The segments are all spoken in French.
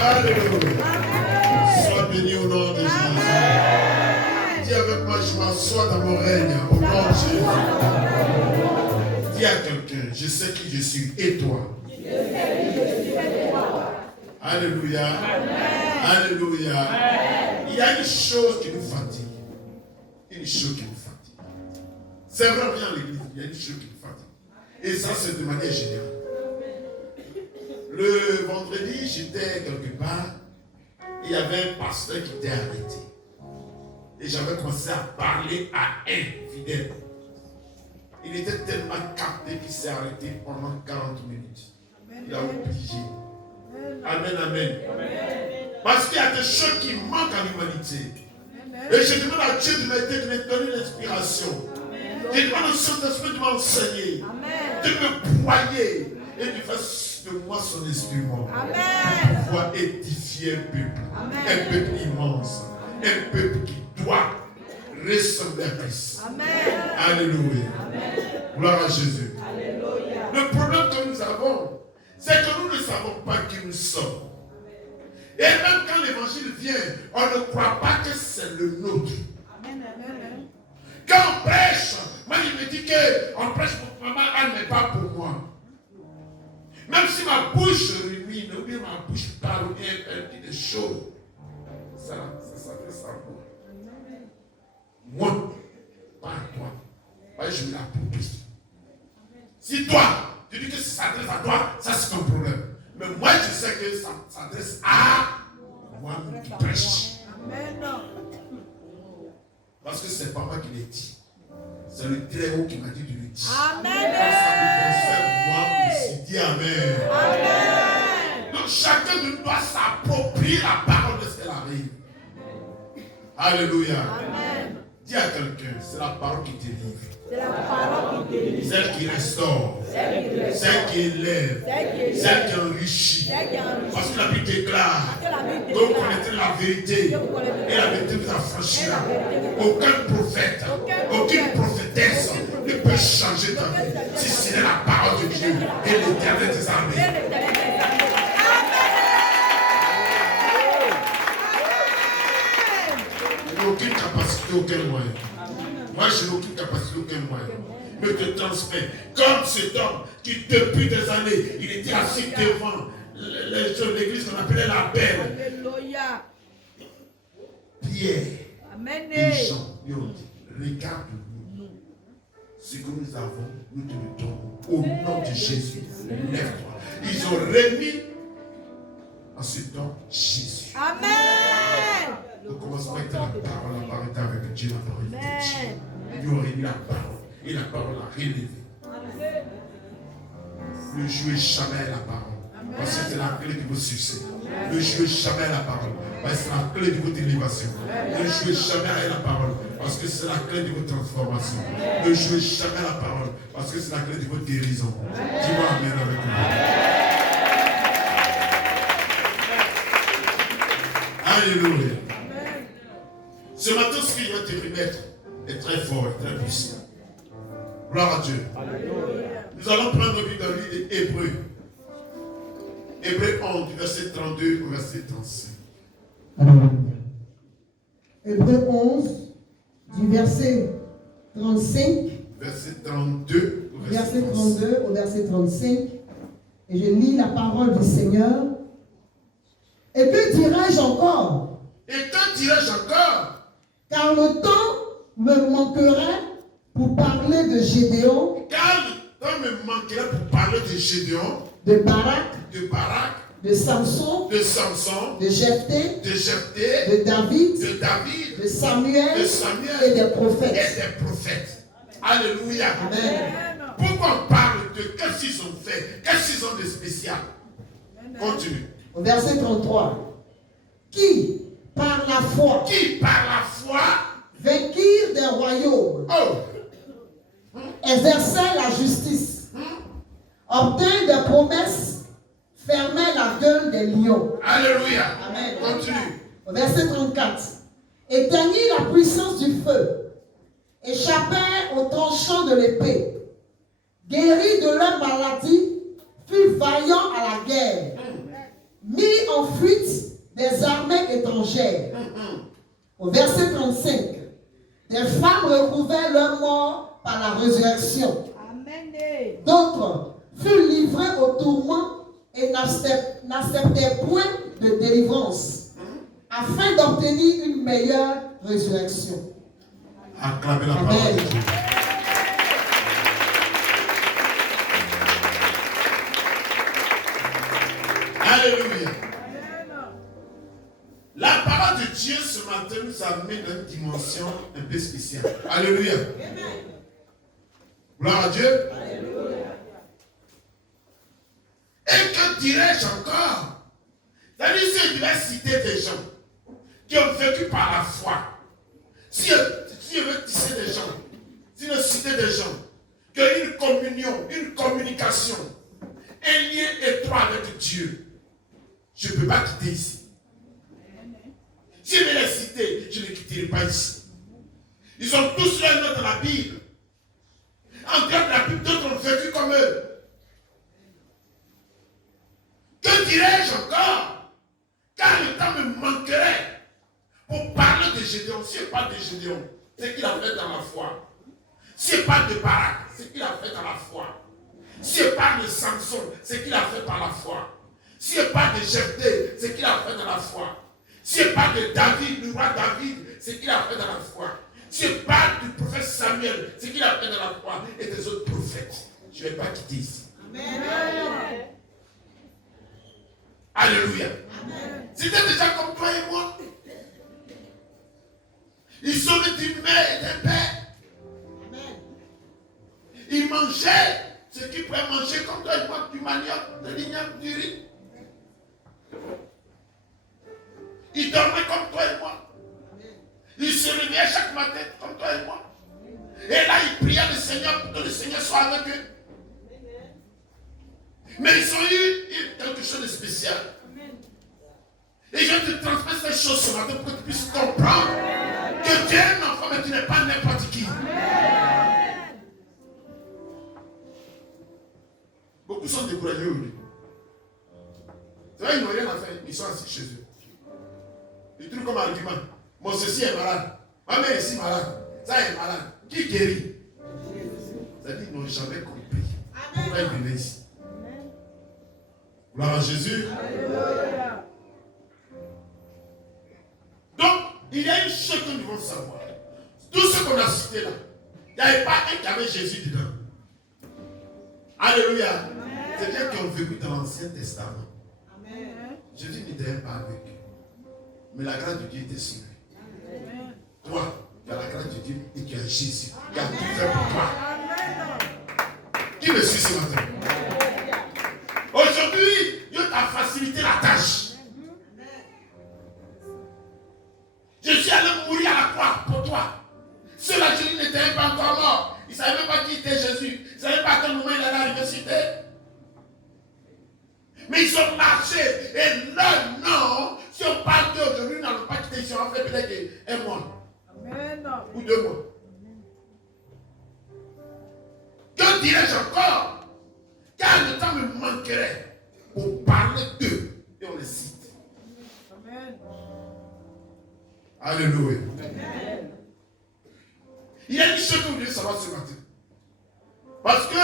Alléluia. Sois béni au nom de Jésus. Dis avec moi, je m'assois dans mon règne au nom de Jésus. Dis à quelqu'un, je sais qui je suis et toi. Alléluia. Alléluia. Il y a une chose qui nous fatigue. Une chose qui nous fatigue. C'est vrai, on vient à l'église, il y a une chose qui nous fatigue. Et ça, c'est de manière générale. Le vendredi, j'étais quelque part. Il y avait un pasteur qui était arrêté. Et j'avais commencé à parler à un fidèle. Il était tellement capté qu'il s'est arrêté pendant 40 minutes. Il a obligé. Amen, amen. Parce qu'il y a des choses qui manquent à l'humanité. Et je demande à Dieu de m'aider, de me donner l'inspiration. Je demande au Saint-Esprit de m'enseigner, de me broyer et de faire de moi son instrument. Pour pouvoir édifier un peuple immense, un peuple qui doit ressembler à Christ. Alléluia. Gloire à Jésus. Alléluia. Le problème que nous avons, c'est que nous ne savons pas qui nous sommes. Et même quand l'évangile vient, on ne croit pas que c'est le nôtre. Quand on prêche, moi il me dit qu'on prêche pour maman, elle n'est pas pour moi. Même si ma bouche rumine, ou bien ma bouche parle, ou bien elle dit des choses, ça s'adresse à moi. Moi, pas à toi. Moi, je me la propose. Si toi, tu dis que ça s'adresse à toi, ça c'est ton problème. Mais moi, je sais que ça s'adresse à moi qui prêche. Parce que c'est pas moi qui l'ai dit. C'est le Très-Haut qui m'a dit de le dire. Amen. Ça me concerne moi aussi. Dis Amen. Amen. Donc chacun de nous doit s'approprier la parole de ce qu'elle arrive. Alléluia. Amen. Dis à quelqu'un, c'est la parole qui délivre. C'est la parole qui délivre. Celle qui restaure. Celle qui élève. Celle qui enrichit. Parce que la Bible déclare que vous connaissez la vérité. Et la vérité vous affranchira. Aucun prophète, aucune prophétesse ne peut changer ta vie si ce n'est la parole de Dieu et l'Éternel des armées. Je n'ai aucune capacité, aucun moyen. Moi, je n'ai aucune capacité, aucun moyen. Mais te transmet. Comme cet homme qui, depuis des années, il était assis devant l'église qu'on appelait la Belle. Alléluia. Pierre et Jean lui ont dit, regarde-nous. Ce que nous avons, nous te le donnons. Au nom de Jésus, lève-toi. Ils ont remis en ce temps Jésus. Amen. Le commencement était la parole était avec Dieu, la parole était Dieu. Il lui a remis la parole. Et la parole a relevé. Ne jouez jamais la parole. Parce que c'est la clé de votre succès. Ne jouez jamais la parole. Parce que c'est la clé de votre élévation. Ne jouez jamais à la parole. Parce que c'est la clé de votre transformation. Ne jouez jamais la parole. Parce que c'est la clé de votre guérison. Dis-moi Amen avec moi. Alléluia. Ce matin, ce que je vais te remettre est très fort et très puissant. Gloire à Dieu. Alléluia. Nous allons prendre le livre de Hébreux. Hébreux 11, du verset 32 au verset 35. Alléluia. Hébreux 11, du verset 35. Verset 32 au verset 32 au verset 35. Et je lis la parole du Seigneur. Et que dirais-je encore? Et que dirais-je encore? Car le temps me manquerait pour parler de Gédéon. Car le temps me manquerait pour parler de Gédéon. De Barak. De Samson. De Samson. De Jephthé. De David. De Samuel. Et des prophètes. Alléluia. Amen. Pourquoi on parle de qu'est-ce qu'ils ont fait? Qu'est-ce qu'ils ont de spécial? Continue. Au verset 33. Qui, par la foi, vainquirent des royaumes, exerçaient la justice, obtinrent des promesses, fermaient la gueule des lions. Alléluia. Amen. Continue. Au verset 34. Éteignirent la puissance du feu, échappèrent aux tranchants de l'épée, guéris de leur maladie, furent vaillants à la guerre, mis en fuite des armées étrangères. Au verset 35, des femmes recouvrèrent leur mort par la résurrection. D'autres furent livrés au tourment et n'acceptèrent point de délivrance, afin d'obtenir une meilleure résurrection. Acclamez la parole de Dieu. Alléluia. La parole de Dieu ce matin nous amène dans une dimension un peu spéciale. Alléluia. Gloire à Dieu. Alléluia. Et que dirais-je encore? C'est-à-dire si je devais citer des gens qui ont vécu par la foi. Si je veux tisser des gens, si je veux citer des gens qui ont une communion, une communication, un lien étroit avec Dieu, je ne peux pas quitter ici. Si je vais les citer, je ne les quitterai pas ici. Ils ont tous leur nom dans la Bible. En dehors de la Bible, d'autres ont vécu comme eux. Que dirais-je encore? Car le temps me manquerait pour parler de Gédéon. Si je parle de Gédéon, c'est qu'il a fait dans la foi. Si je parle de Barak, c'est qu'il a fait dans la foi. Si je parle de Samson, c'est qu'il a fait par la foi. Si je parle de Jephthé, c'est qu'il a fait dans la foi. Si je parle de David, le roi David, c'est qu'il a fait dans la foi. Si je parle du prophète Samuel, c'est qu'il a fait dans la foi et des autres prophètes. Je ne vais pas quitter ici. Amen. Alléluia. C'était déjà comme toi et moi. Ils sont d'une mère et d'un père. Amen. Ils mangeaient ce qu'ils pouvaient manger comme toi et moi, du manioc, de l'igname, du riz. Ils dormaient comme toi et moi. Ils se réveillaient chaque matin comme toi et moi. Et là, ils priaient le Seigneur pour que le Seigneur soit avec eux. Mais ils ont eu quelque chose de spécial. Et je vais te transmettre ces choses ce matin pour que tu puisses comprendre que tu es un enfant, mais tu n'es pas n'importe qui. Beaucoup sont découragés aujourd'hui. C'est vrai, ils n'ont rien à faire. Ils sont assis chez eux. Ils trouvent comme argument. Mon ceci est malade. Ma mère est ici malade. Ça est malade. Qui guérit? C'est-à-dire qu'ils n'ont jamais compris. Pourquoi ils venaient ici? Gloire à Jésus. Alléluia. Donc, il y a une chose que nous devons savoir. Tout ce qu'on a cité là, il n'y avait pas un qui avait Jésus dedans. Alléluia. C'est des gens qui ont vécu dans l'Ancien Testament. Amen. Jésus n'était pas avec eux. Mais la grâce de Dieu était sur lui. Amen. Toi, tu as la grâce de Dieu et tu as Jésus qui a tout fait pour toi. Amen. Qui me suit ce matin? Aujourd'hui, Dieu t'a facilité la tâche. Je suis allé mourir à la croix pour toi. Ceux-là, Jésus n'était pas encore mort. Ils ne savaient même pas qui était Jésus. Ils ne savaient pas à quel moment il allait arriver sur terre. Mais ils ont marché. Et leur nom, si on parle d'eux aujourd'hui, ils n'ont pas quitté. Ils ont fait peut-être un mois. Amen. Ou 2 mois. Que dirais-je encore? Car le temps me manquerait pour parler d'eux. Et on les cite. Amen. Alléluia. Amen. Il y a une chose que vous devez savoir ce matin. Parce que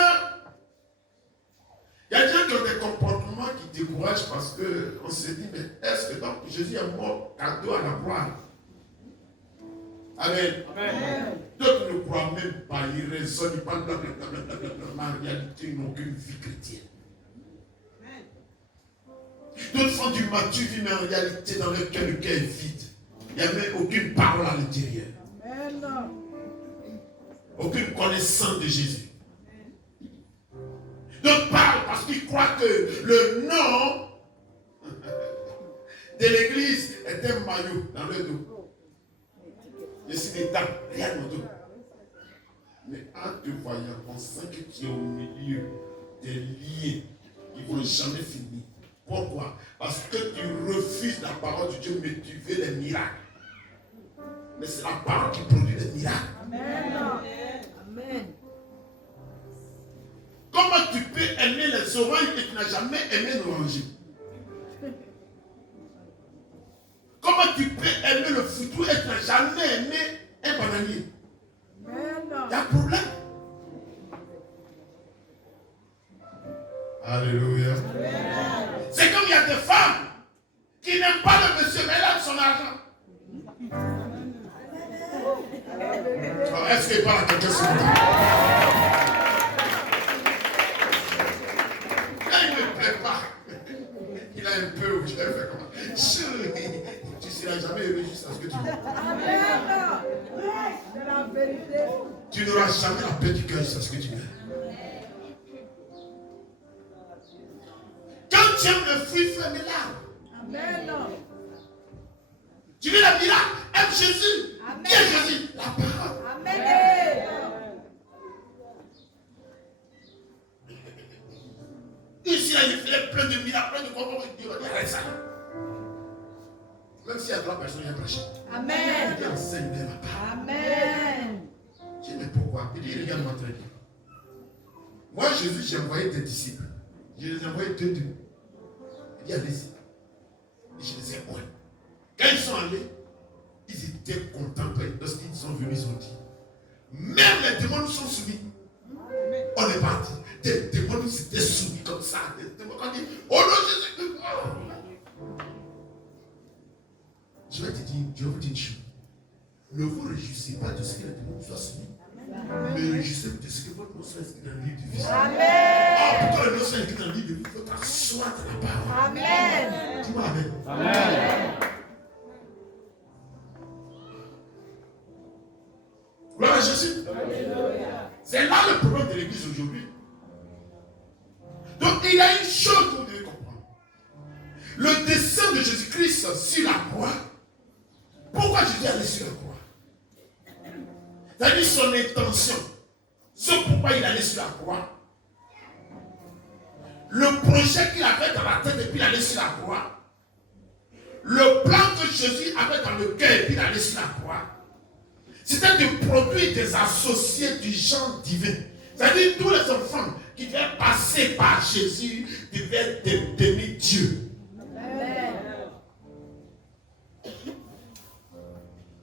il y a des gens qui ont des comportements qui découragent parce qu'on se dit, mais est-ce que donc Jésus est mort cadeau à la croix? Amen. Amen. D'autres ne croient même pas, ils raisonnent, ils parlent mais en réalité, ils n'ont aucune vie chrétienne. D'autres font du matu, mais en réalité, dans leur cœur, le cœur est vide. Il n'y a même aucune parole à l'intérieur. Amen. Aucune connaissance de Jésus. D'autres parlent parce qu'ils croient que le nom de l'église est un maillot dans le dos. Je suis des dames, rien dans le dos. Mais en te voyant, on sent que tu es au milieu des liens qui ne vont jamais finir. Pourquoi? Parce que tu refuses la parole de Dieu, mais tu veux les miracles. Mais c'est la parole qui produit les miracles. Amen. Amen. Comment tu peux aimer les oranges et tu n'as jamais aimé l'oranger? tu peux aimer le foutu et tu n'as jamais aimé un bananier? Il y a un problème. Alléluia. C'est comme il y a des femmes qui n'aiment pas le monsieur, mais elle aime son argent. Alors, est-ce qu'il parle à quelqu'un ce matin? Quand il me prépare, il a un peu, je vais faire comment? Tu ne seras jamais heureux jusqu'à ce que tu meurs. Tu n'auras jamais la paix du cœur jusqu'à ce que tu meurs. Quand tu aimes le fruit, fais mes larmes. Amen. Tu veux la miracle? Aime Jésus. Qui est Jésus? La parole. Amen. Ici, là, il fait plein de miracles, plein de concours. Dieu va dire, arrête ça. Même s'il y a 3 personnes, il y a prêché. Amen. Il enseigne de la parole. Amen. Je dis, mais pourquoi? Il dit, regarde-moi très bien. Moi, Jésus, j'ai envoyé des disciples. Je les ai envoyés 2. Il dit, allez-y. Et je les ai envoyés. Quand ils sont allés, ils étaient contents. Lorsqu'ils sont venus, ils ont dit, même les démons nous sont soumis. On est parti. Des démons nous étaient soumis comme ça. Des démons, on dit, oh non, Jésus. Oh. Je vais te dire, je vais vous dire une chose. Ne vous réjouissez pas de ce que les démons soient soumis. Mais réjouissez-vous de ce que votre nom soit inscrit dans le livre de vie. Amen. Pourquoi le nom soit inscrit dans le livre de vie? Il faut t'asseoir dans la parole. Amen. Dis-moi amen. Amen. Gloire à Jésus. C'est là le problème de l'église aujourd'hui. Donc il y a une chose que vous devez comprendre. Le dessein de Jésus-Christ sur la croix. Pourquoi Jésus est allé sur la croix? C'est-à-dire son intention. Ce pourquoi il allait sur la croix. Le projet qu'il avait dans la tête et puis il allait sur la croix. Le plan que Jésus avait dans le cœur et puis il allait sur la croix. C'était de produire des associés du genre divin. C'est-à-dire tous les enfants qui devaient passer par Jésus devaient aimer Dieu.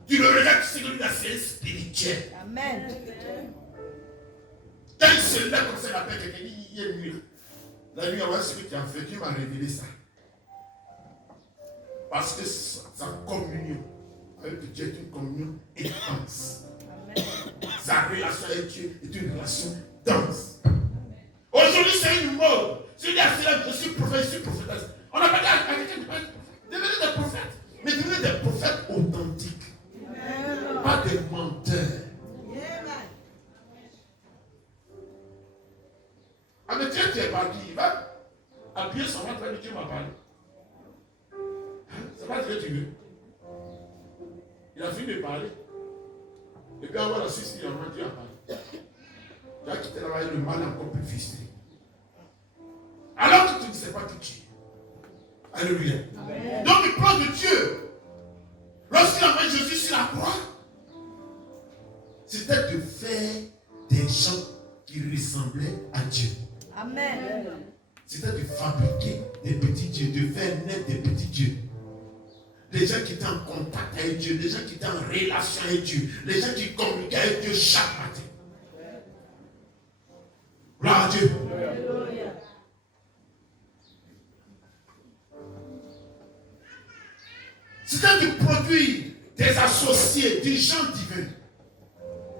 Tu le regardes, c'est que c'est spirituel. Amen. Quand il se lève comme ça, il appelle quelqu'un, il y a une nuit. La nuit, on va celui qui a fait, Dieu m'a révélé ça. Parce que sa communion avec Dieu est une communion intense. Amen. Sa relation avec Dieu est une relation dense. Aujourd'hui, c'est une mode. Si il y a je suis prophète, je suis prophétesse. On n'a pas dit à quelqu'un de prophète. Devenez des prophètes. Mais devenez des prophètes authentiques. Pas des menteurs. Ah, mais Dieu est parti. Il va appuyer son ventre et Dieu m'a parlé. C'est pas ce que tu veux. Il a fini de parler. Et puis avoir la Suisse, il a menti à parler. Tu as quitté là-bas, le mal est encore plus ficelé. Alors que tu ne sais pas qui tu es. Alléluia. Amen. Donc le plan de Dieu, lorsqu'il a mis Jésus sur la croix, c'était de faire des gens qui ressemblaient à Dieu. Amen. C'était de fabriquer des petits dieux, de faire naître des petits dieux. Les gens qui étaient en contact avec Dieu, les gens qui étaient en relation avec Dieu, les gens qui communiquaient avec Dieu chaque matin. Gloire à Dieu. Alléluia. C'était de produire des associés, des gens divins.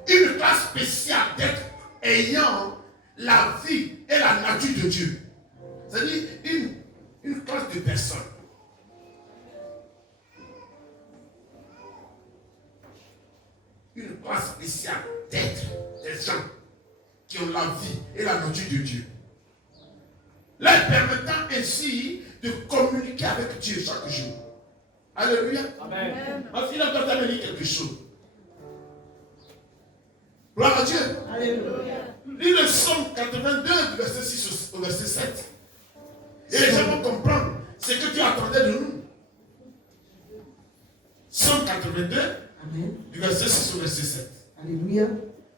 Une classe spéciale d'être ayant la vie et la nature de Dieu. C'est-à-dire une classe de personnes. Une classe spéciale d'être des gens qui ont la vie et la nature de Dieu. Leur permettant ainsi de communiquer avec Dieu chaque jour. Alléluia. Amen. Ma fille doit t'amener quelque chose. Gloire à Dieu. Alléluia. Lis le psaume 82 du verset 6 au verset 7. Et les gens vont comprendre ce que Dieu attendait de nous. Psaume 82 Amen. Du verset 6 au verset 7. Alléluia.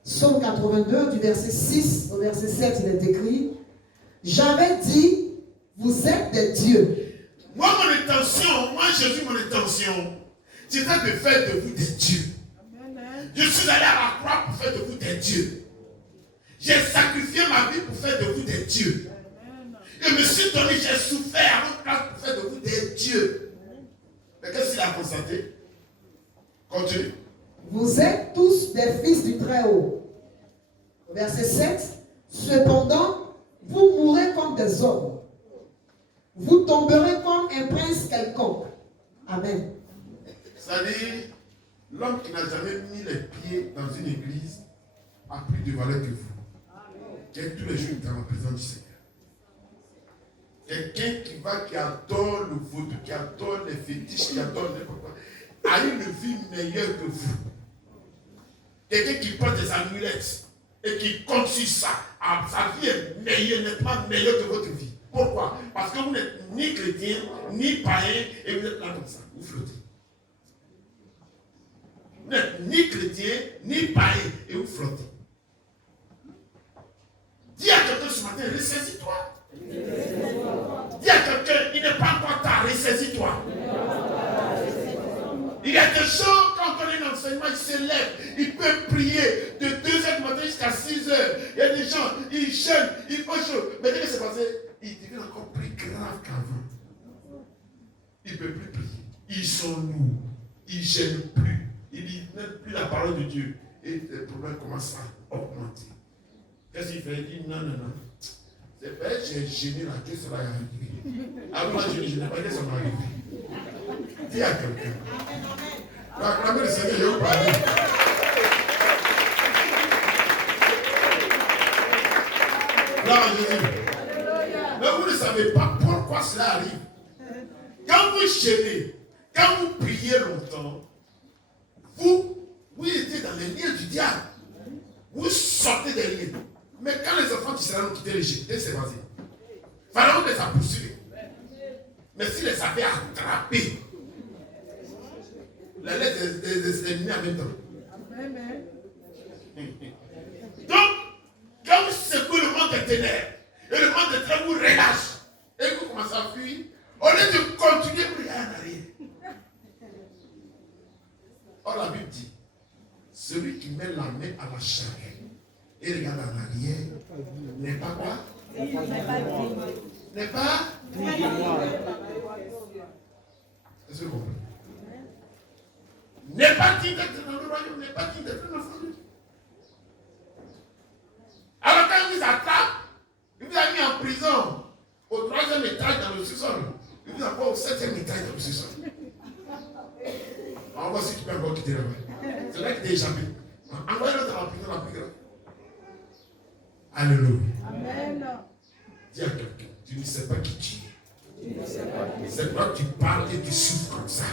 Psaume 82 du verset 6 au verset 7, il est écrit: j'avais dit, vous êtes des dieux. Moi, Jésus, mon intention, C'était de faire de vous des dieux. Je suis allé à la croix pour faire de vous des dieux. J'ai sacrifié ma vie pour faire de vous des dieux. Je me suis donné, j'ai souffert à votre place pour faire de vous des dieux. Mais qu'est-ce qu'il a constaté? Continue. Vous êtes tous des fils du Très-Haut. Verset 7. Cependant, vous mourrez comme des hommes. Vous tomberez comme un prince quelconque. Amen. C'est-à-dire, l'homme qui n'a jamais mis les pieds dans une église a plus de valeur que vous. Qui est tous les jours dans la présence du Seigneur. Quelqu'un qui adore le vaudou, qui adore les fétiches, qui adore n'importe quoi, a une vie meilleure que vous. Quelqu'un qui porte des amulettes et qui compte sur ça, sa vie est meilleure, nettement meilleure que votre vie. Pourquoi? Parce que vous n'êtes ni chrétien, ni païen, et vous êtes là comme ça, vous flottez. Vous n'êtes ni chrétien, ni païen, et vous flottez. Dis à quelqu'un ce matin, ressaisis-toi. Dis à quelqu'un, il n'est pas encore tard, ressaisis-toi. Il y a des gens, quand on est dans l'enseignement, ils se lèvent, ils peuvent prier de 2h du matin jusqu'à 6h. Il y a des gens, ils jeûnent, ils font chaud. Mais qu'est-ce qui s'est passé? Ils deviennent encore plus graves qu'avant. Ils ne peuvent plus prier. Ils sont lourds. Ils ne gênent plus. Ils ne lisent même plus la parole de Dieu. Et les problèmes commencent à augmenter. Qu'est-ce qu'il fait? Il dit non. C'est pas j'ai gêné là, Dieu sera arrivé. Avant je n'ai pas dit ça va arriver. Dis à quelqu'un. Acclamez le Seigneur, je vous parle. Là, Jésus. Mais vous ne savez pas pourquoi cela arrive. Quand vous gênez, quand vous priez longtemps, vous étiez dans les liens du diable. Vous sortez des liens. Mais quand les enfants d'Israël ont quitté l'Égypte, c'est passé. Pharaon les a poursuivis. Mais s'il les avait attrapés, la lettre des ennemis en même temps. Donc, quand vous secouez le monde des ténèbres, et le monde des ténèbres vous relâche, et vous commencez à fuir, au lieu de continuer, vous regardez en arrière. Or, la Bible dit, celui qui met la main à la charge et regarde en arrière, n'est pas quoi? N'est pas? Est-ce que vous comprenez? N'est pas digne d'être dans le royaume, n'est pas digne d'être un enfant de Dieu. Alors quand il vous attrape, il vous a mis en prison au 3e étage dans le sous-sol. Il vous envoie au 7e étage dans le sous-sol. On voit si tu peux encore quitter là-bas. C'est là qu'il t'est échappé. Envoyez-le dans la prison la plus grande. Alléluia. Amen. Dis à quelqu'un, tu ne sais pas qui tu es. C'est pourquoi tu parles et tu souffres comme ça.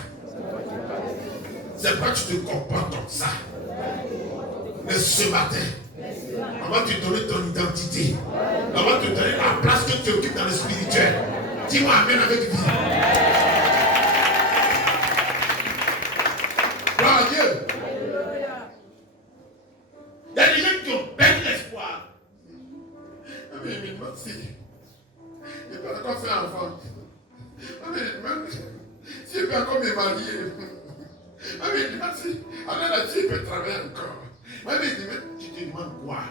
C'est pourquoi tu te comportes comme ça. Mais ce matin, on va te donner ton identité. On va te donner la place que tu occupes dans le spirituel. Dis-moi amen avec vie. Gloire à Dieu. Il y a des gens qui ont perdu l'espoir. Mais merci. Je peux encore faire un enfant. Même si je peux encore me marier. Mais merci. Alors là-dessus, il peut travailler encore. Mais tu te demandes quoi?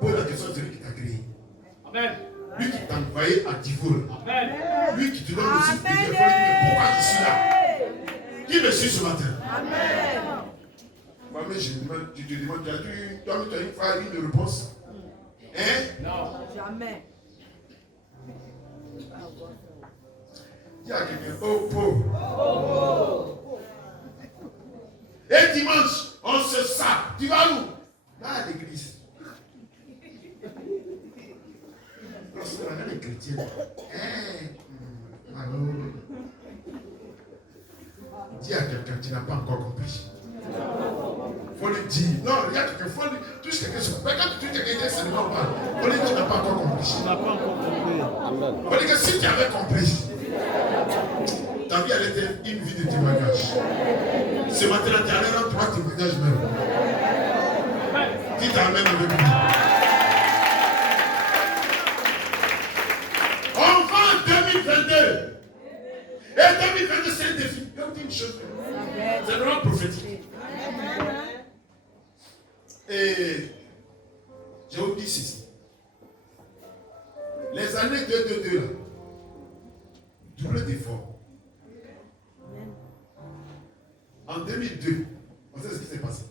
Pose la question à celui qui t'a créé. Amen. Lui qui t'a envoyé à Divoul. Amen. Lui qui te donne le souffle de Dieu. Pourquoi je suis là? Qui me suit ce matin? Amen. Mais tu te demandes, tu as une fois une réponse? Hein? Non. Jamais. Dis à quelqu'un, oh pauvre. Et dimanche, on se sape. Tu vas où? Là à l'église. Lorsque on est chrétien. Alors. Dis à quelqu'un, tu n'as pas encore compris. Il faut le dire. Non, il y a quelqu'un, il faut le dire. Touche quelqu'un sur. Mais quand tu touches quelqu'un, c'est le nom pas. Il faut le dire, tu n'as pas encore compris. Tu n'as pas encore compris. Il faut dire que si tu avais compris, ta vie allait être une vie de témoignage. Ce matin-là, tu allais rendre 3 témoignages même. Dis t'amènes avec lui. On va en 2022. Et 2022, c'est un défi. Je vais vous dire une chose. C'est vraiment prophétique. Et je vous dis ceci. Les années 2, là, double d'effort. En 2002, on sait ce qui s'est passé.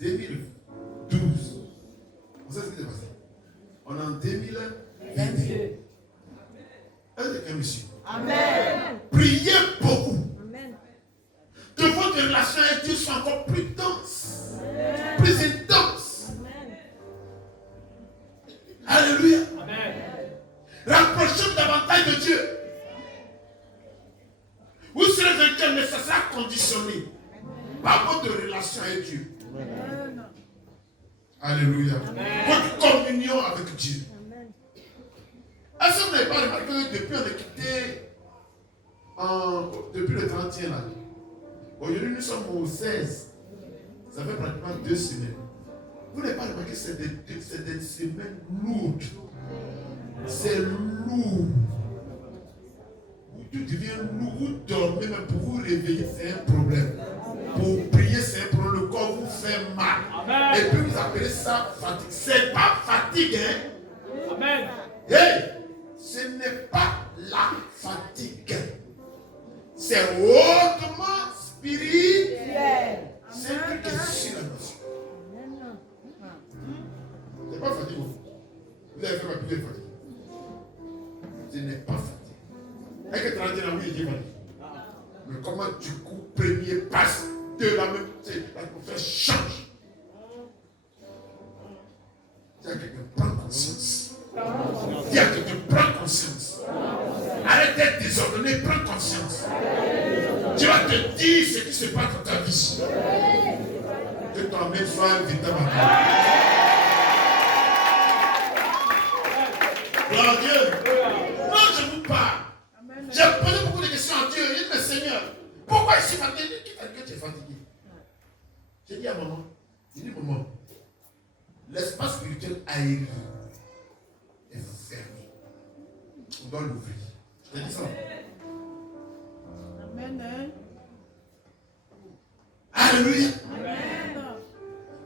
2012, on sait ce qui s'est passé. On est en 2022. Est-ce que quelqu'un me suit? Amen. Priez beaucoup. Amen. Que votre relation avec Dieu soit encore plus dense, plus intense. Amen. Alléluia. Amen. Rapprochez-vous davantage de Dieu. Vous serez vainqueur, mais ça sera conditionné par votre relation avec Dieu. Amen. Alléluia. Amen. Votre communion avec Dieu. Amen. Est-ce que vous n'avez pas remarqué que depuis on est quitté depuis le 31 là. Aujourd'hui nous sommes au 16. Ça fait pratiquement 2 semaines. Vous n'avez pas remarqué que c'est des semaines lourdes. C'est lourd. Tout devient lourd. Vous dormez, même pour vous réveiller, c'est un problème. Pour prier, c'est un problème. Le corps vous fait mal. Amen. Et puis vous appelez ça fatigue. C'est pas fatigue, hein? Amen. Hey, ce n'est pas la fatigue. C'est hautement spirituel. C'est un truc qui est sur la notion. Ce n'est pas fatigue. Vous avez fait ma prière fatigue. Ce n'est pas fatigue. Est-ce que tu as dit la oui, mais comment du coup, premier passe de la même chose, la faire change. Il y a quelqu'un qui prend conscience. Il y a quelqu'un qui prend conscience. Arrête d'être désordonné, prends conscience. Tu vas te dire ce qui se passe dans ta vie. Que toi-même sois un véritable enfant. Gloire à Dieu. Non, je vous parle. J'ai posé beaucoup de questions à Dieu. Il dit, mais Seigneur, pourquoi je suis fatigué? Qui t'a dit que tu es fatigué? J'ai dit à maman, maman, l'espace spirituel aérien est fermé. On doit l'ouvrir. Je t'ai dit ça. Amen. Alléluia. Amen.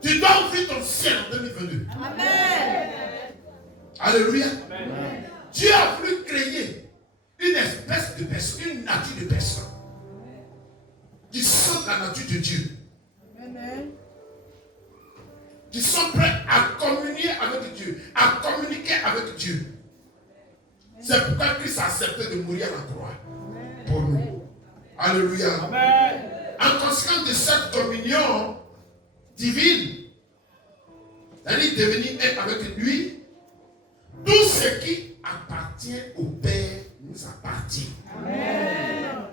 Tu dois ouvrir ton ciel en 2022. Amen. Alléluia. Amen. Dieu a voulu créer une espèce de personne, une nature de personne qui sont la nature de Dieu. Amen. Qui sont prêts à communier avec Dieu, à communiquer avec Dieu. C'est pourquoi Christ a accepté de mourir à la croix pour nous. Alléluia. Amen. En conséquence de cette communion divine, c'est-à-dire devenir un avec lui, tout ce qui appartient au Père nous appartient. Amen.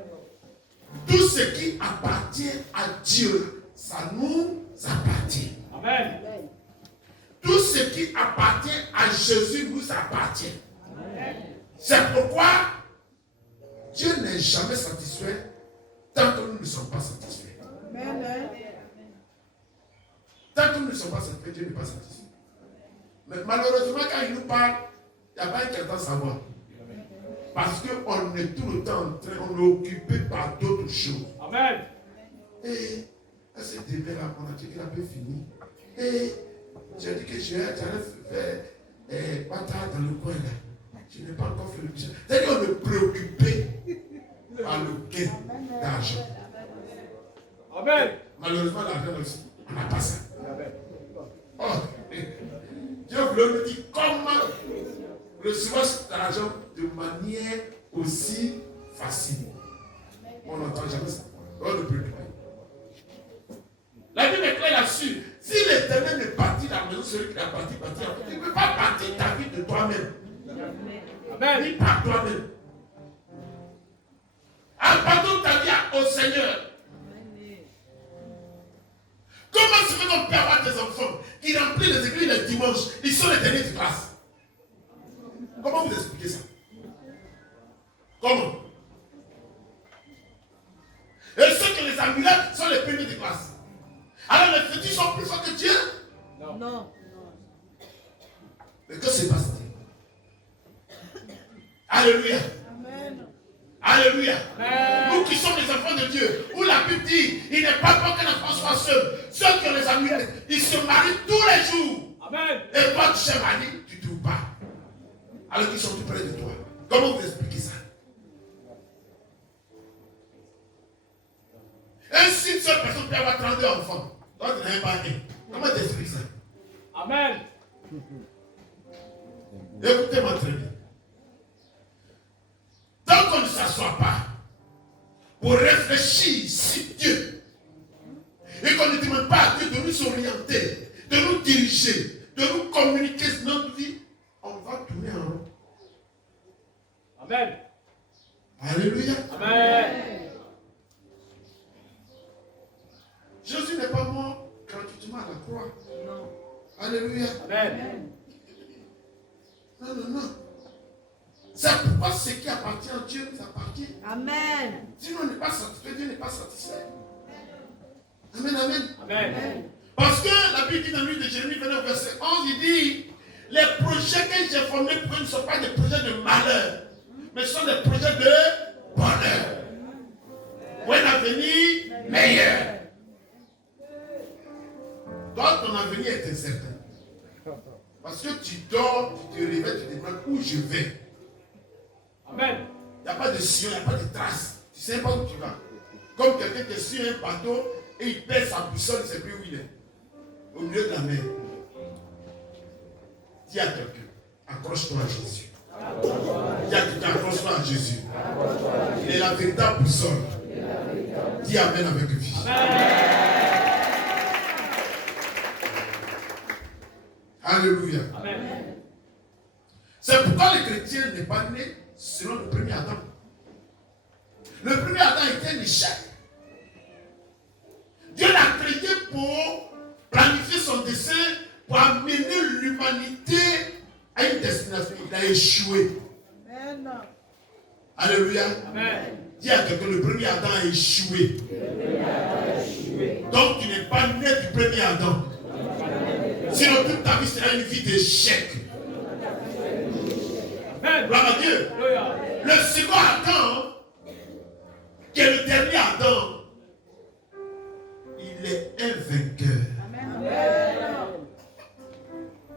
Tout ce qui appartient à Dieu, ça nous appartient. Amen. Tout ce qui appartient à Jésus nous appartient. Amen. C'est pourquoi Dieu n'est jamais satisfait tant que nous ne sommes pas satisfaits. Amen. Tant que nous ne sommes pas satisfaits, Dieu n'est pas satisfait. Mais malheureusement, quand il nous parle, il n'y a pas un temps à savoir. Parce qu'on est tout le temps en train, on est occupé par d'autres choses. Amen. Et à cette là, on a dit qu'il a peu fini. Et j'ai dit que j'allais faire bataille dans le coin là. Je n'ai pas encore fait le bien. C'est-à-dire qu'on est préoccupé par le gain d'argent. Amen. Malheureusement, l'argent aussi, on n'a pas ça. Oh, Dieu voulait nous dire comment recevoir cet argent de manière aussi facile. On n'entend jamais ça. On ne peut plus. La Bible est claire là-dessus. Si l'Éternel ne partit la maison, celui qui a parti, tu ne peux pas partir ta vie de toi-même. Amen. Ni par toi-même. Abandonne ta vie au Seigneur. Comment se fait qu'on peut avoir des enfants qui remplissent les églises les dimanches? Ils sont les derniers de classe. Comment vous expliquez ça? Comment? Et ceux que les amulettes sont les premiers de classe. Alors les petits sont plus forts que Dieu? Non. Mais que se passe-t-il? Alléluia. Amen. Alléluia. Nous qui sommes les enfants de Dieu, où la Bible dit, il n'est pas bon qu'un enfant soit seul. Ceux qui ont les amis, ils se marient tous les jours. Amen. Et toi, tu sais marier, tu ne trouves pas. Alors qu'ils sont tout près de toi. Comment vous expliquez ça? Ainsi, une seule personne peut avoir 32 enfants. Toi, tu n'as même pas un. Comment tu expliques ça? Amen. Écoutez-moi très bien. Tant qu'on ne s'assoit pas pour réfléchir sur Dieu et qu'on ne demande pas à Dieu de nous orienter, de nous diriger, de nous communiquer notre vie, on va tourner en rond. Amen. Alléluia. Amen. Jésus n'est pas mort gratuitement à la croix. Non. Alléluia. Amen. Non, non, non. C'est pourquoi ce qui appartient à Dieu nous appartient. Amen. Sinon, on n'est pas satisfait, Dieu n'est pas satisfait. Amen, amen. Amen. Parce que la Bible dit dans le livre de Jérémie, verset 11, il dit, les projets que j'ai formés pour eux ne sont pas des projets de malheur, mais ce sont des projets de bonheur. Pour un avenir meilleur. Toi, ton avenir est incertain. Parce que tu dors, tu te réveilles, tu te demandes où je vais. Amen. Il n'y a pas de sillon, il n'y a pas de trace. Tu ne sais pas où tu vas. Comme quelqu'un qui est sur un bateau et il perd sa boussole, il ne sait plus où il est. Au milieu de la mer. Dis à quelqu'un, accroche-toi à Jésus. Dis à quelqu'un, accroche-toi à Jésus. Il est la véritable boussole. Dis Amen avec vie. Alléluia. Amen. C'est pourquoi le chrétien n'est pas né selon le premier Adam. Le premier Adam était un échec. Dieu l'a créé pour planifier son dessein, pour amener l'humanité à une destination. Il a échoué. Amen. Alléluia. Amen. Dis à quelqu'un, le premier Adam a échoué. Donc tu n'es pas né du premier Adam. Sinon toute ta vie sera une vie d'échec. Gloire à Dieu. Le second Adam, qui est le dernier Adam, il est un vainqueur.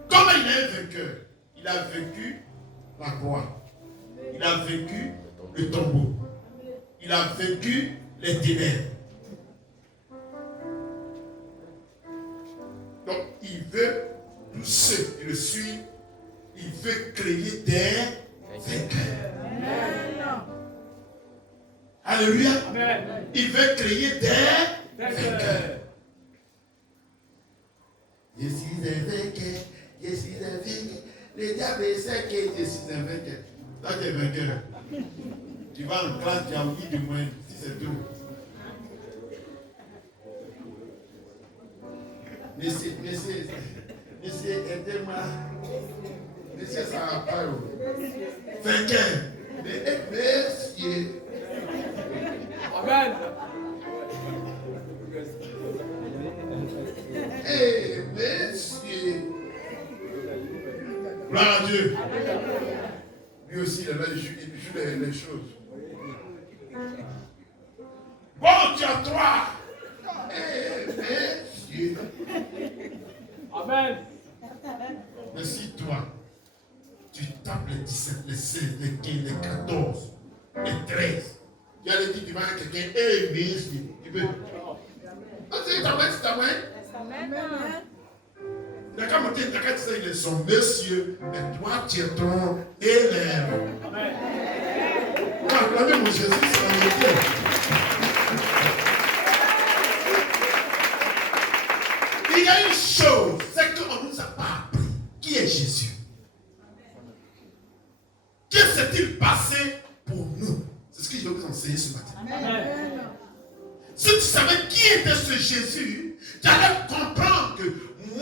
Comment il est un vainqueur? Il a vaincu la croix. Il a vaincu le tombeau. Il a vaincu les ténèbres. Donc il veut, tous ceux qui le suivent, il veut créer des vainqueurs. Alléluia. Amen. Il veut créer des vainqueurs. Je suis un vainqueur. Je suis un vainqueur. Le diable sait que je suis un vainqueur. Toi, tu es vainqueur. Tu vas en classe, tu as envie de moins. Si c'est tout. Monsieur, aidez-moi. Monsieur, ça va pas. Vainqueur. Monsieur. Amen. Eh, monsieur. Gloire à Dieu. Lui aussi, il est là, il joue les choses. Bon, tu as toi. Eh, monsieur. Amen. Mais si toi, tu tapes les 17, les 16, les 15, les 14, les 13, tu allais dire, tu vas à quelqu'un, eh, monsieur, tu veux. Ah, c'est ta main, c'est ta main. Amen. D'accord, mon Dieu, d'accord, il est son monsieur, mais toi, tu es ton élève. Amen. Acclamez mon Jésus, c'est la vérité. Il y a une chose, c'est qu'on ne nous a pas appris. Qui est Jésus? Que s'est-il passé pour nous? C'est ce que je vais vous enseigner ce matin. Amen. Si tu savais qui était ce Jésus, tu allais comprendre que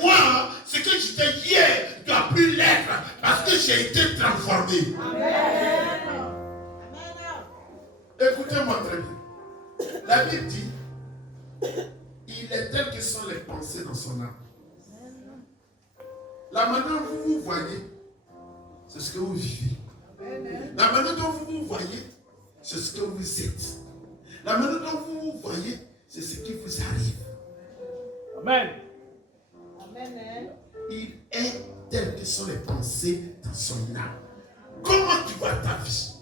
moi, ce que j'étais hier, ne dois plus l'être parce que j'ai été transformé. Écoutez-moi très bien. La Bible dit, il est tel que sont les pensées dans son âme. La manière dont vous vous voyez, c'est ce que vous vivez. La manière dont vous vous voyez, c'est ce que vous êtes. La manière dont vous voyez, c'est ce qui vous arrive. Amen. Amen. Il est tel que sont les pensées dans son âme. Comment tu vois ta vie?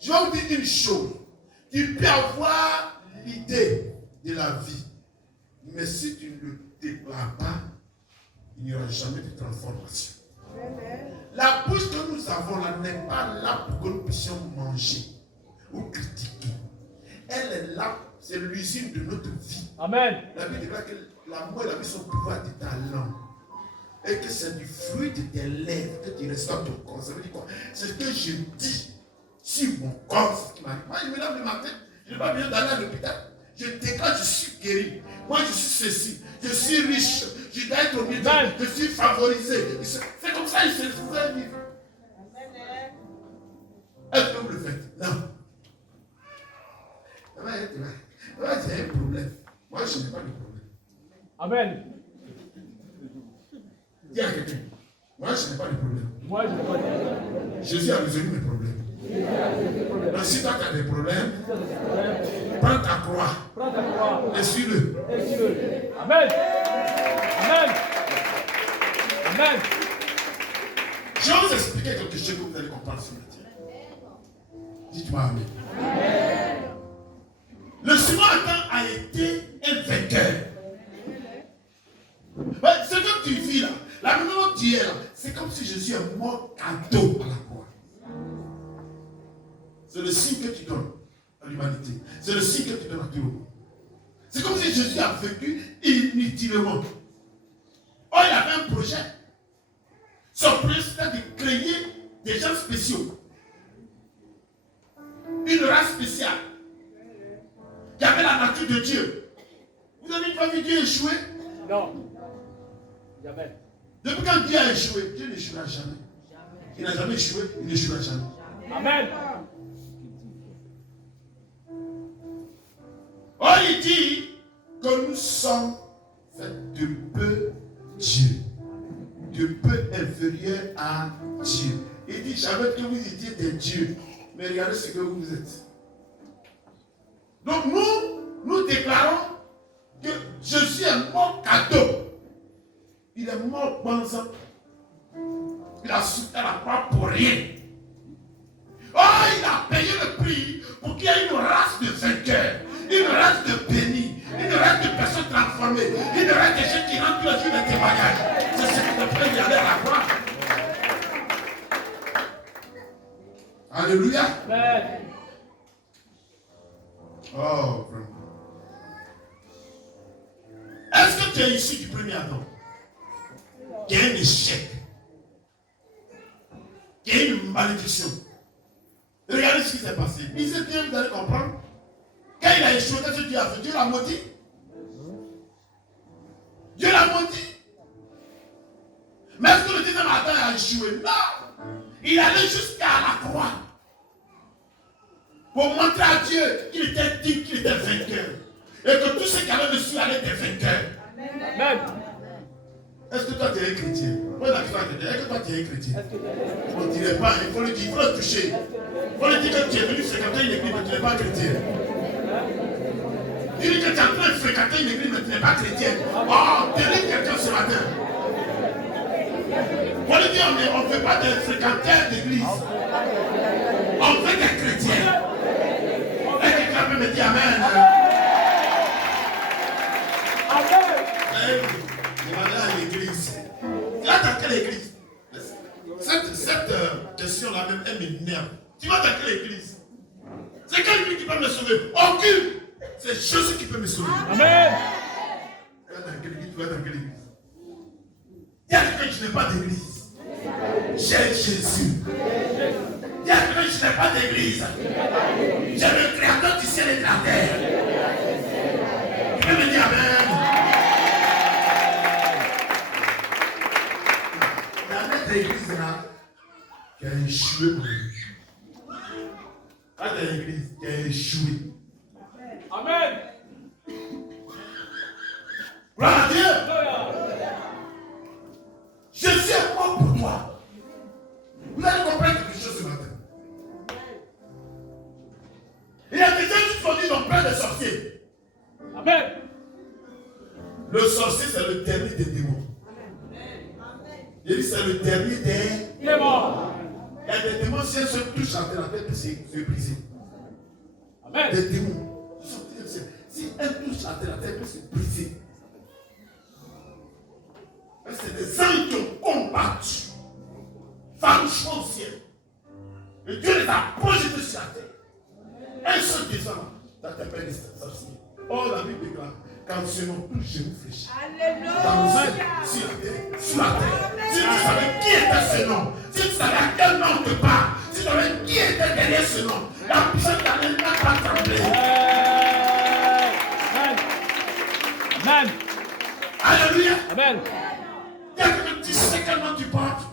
Je vais vous dire une chose. Tu peux avoir l'idée de la vie. Mais si tu ne le déclares pas, il n'y aura jamais de transformation. Amen. La bouche que nous avons là n'est pas là pour que nous puissions manger ou critiquer. Elle est là, c'est l'usine de notre vie. Amen. La Bible déclare que la mort et la vie sont au pouvoir de ta langue. Et que c'est du fruit de tes lèvres que tu restaures ton corps. Ça veut dire quoi? C'est ce que je dis sur mon corps, c'est ce qui m'arrive. Moi, je me lève le matin, je n'ai pas besoin d'aller à l'hôpital. Je déclare, je suis guéri. Moi, je suis ceci. Je suis riche. Je dois être au milieu. Je suis favorisé. C'est comme ça que je vais vivre. Amen. Est-ce que vous le faites? Non. J'ai un problème. Moi, je n'ai pas de problème. Amen. Dis à quelqu'un. Moi, je n'ai pas de problème. Moi, je n'ai pas de problème. Jésus a résolu mes problèmes. Donc, si toi, tu as des problèmes, prends ta croix. Prends ta croix. Et suis-le. Et suis-le. Amen. Amen. Amen. Je vais vous expliquer quelque chose que vous allez comprendre ce matin. Dites-moi Amen. Amen. Le Samaritain a été un vainqueur. Mais ce que tu vis là, la manière dont tu es là, c'est comme si Jésus est mort cadeau à la croix. C'est le signe que tu donnes à l'humanité. C'est le signe que tu donnes à tout le monde. C'est comme si Jésus a vécu inutilement. Oh, il avait un projet. Son projet, c'était de créer des gens spéciaux. Une race spéciale. Qui avait la nature de Dieu. Vous avez pas vu Dieu échouer? Non. Jamais. Depuis quand Dieu a échoué, Dieu n'échouera jamais. Il n'a jamais échoué, il n'échouera jamais. Amen. Oh, il dit que nous sommes faits de peu Dieu. De peu inférieur à Dieu. Il dit jamais que vous étiez des dieux. Mais regardez ce que vous êtes. Donc nous déclarons que Jésus est mort cadeau. Il est mort pensant. Il a souffert la croix pour rien. Oh, il a payé le prix pour qu'il y ait une race de vainqueurs, une race de bénis, une race de personnes transformées, une race de gens qui rentrent tous les jours des témoignages. C'est ce qui te fait y aller à la croix. Alléluia. Amen. Oh, vraiment. Est-ce que tu es issu du premier Adam? Qui est un échec, qui est une malédiction. Regardez ce qui s'est passé. Il s'est bien, vous allez comprendre. Quand il a échoué, qu'est-ce que Dieu a fait? Dieu l'a maudit. Dieu l'a maudit. Mais est-ce que le deuxième Adam a échoué? Non. Il allait jusqu'à la croix pour montrer à Dieu qu'il était digne, qu'il était vainqueur. Et que tous ceux qui allaient dessus allaient être vainqueurs. Amen. Est-ce que toi tu es un chrétien? Moi, est-ce que toi tu es un chrétien? On ne dirait pas, il faut le dire, il faut le toucher. Il faut le dire que tu es venu fréquenter une église, mais tu n'es pas chrétien. Tu dis que tu es en train de fréquenter une église, mais tu n'es pas chrétien. Oh, délivre quelqu'un ce matin. Il faut le dire, mais on ne veut pas des fréquenteurs d'église. On veut des chrétiens. Et quelqu'un peut me dire Amen. Amen. Je vais aller à l'église. Tu vas dans quelle église? Cette question-là même, elle m'énerve. Tu vas dans quelle église? C'est quelle église qui peut me sauver? Aucune. C'est Jésus qui peut me sauver. Amen. Tu vas dans quelle église? Tu vas dans quelle église? Il y a quelqu'un qui n'a pas d'église. J'ai Jésus. Il y a quelqu'un qui n'a pas d'église. J'ai le créateur du ciel et de la terre. Tu peux me dire Amen. L'église là qui a échoué pour lui. Quand il y a l'église qui a échoué. Amen. Gloire à Dieu. Alléluia. Jésus est mort pour toi. Vous allez comprendre quelque chose ce matin. ils ont peur des sorciers. Amen. Le sorcier, c'est le dernier des démons. Il dit, c'est le dernier des démons. Il y a des démons, si elles se touchent à la tête, c'est brisé. Amen. Des démons. Si elles touchent à la tête, c'est brisé. C'est des anges qui ont combattu. Farouchement au ciel. Et Dieu les a projetés sur la terre. Un seul descend. Ça t'appelle les sorciers. Oh, la Bible déclare. Quand ce nom touche, je vous fléchis. Dans le ciel, sur la terre, sur la terre. Si tu savais qui était ce nom, si tu savais à quel nom te parle, si tu savais qui était derrière ce nom, la puissance d'Allen n'a pas tremblé. Amen. Amen. Alléluia. Amen. Tu sais quel nom tu portes.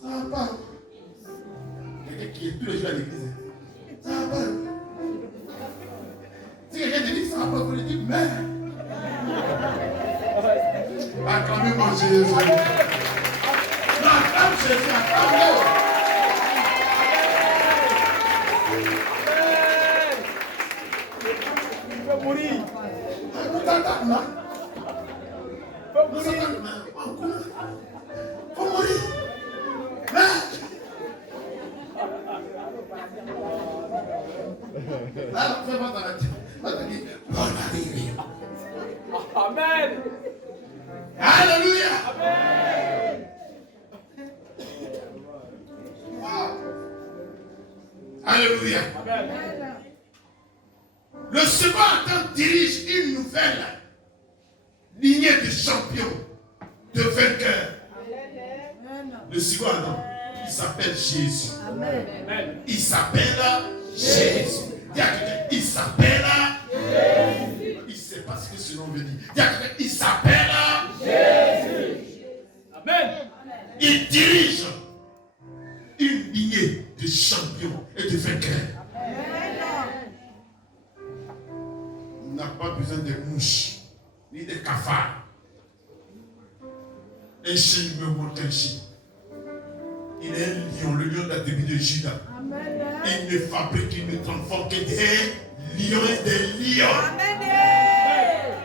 Ça va pas. Quelqu'un qui est tous les jours à l'église. Ça va pas. Si quelqu'un te dit ça va pas, vous lui dites mais. Acclamez-moi Jésus. Acclame Jésus, acclame-le. Il faut mourir. Faut mourir. Là, fais pas dans la tête. Là, tu dis, bonne arrivée. Amen. Alléluia. Amen. Wow. Alléluia. Amen. Le second Adam dirige une nouvelle lignée de champions, de vainqueurs. Le second Adam, il s'appelle Jésus. Amen. Il s'appelle Jésus. Dis à quelqu'un, il s'appelle Jésus. Il ne sait pas ce que ce nom veut dire. Dis à quelqu'un, il s'appelle Jésus. Amen. Il dirige une lignée de champions et de vainqueurs. Il n'a pas besoin de mouches, ni de cafards. Un chien ne me montre un chien. Il est un lion, le lion de la tribu de Juda. Il ne fabrique, il ne transforme que des lions et des lions.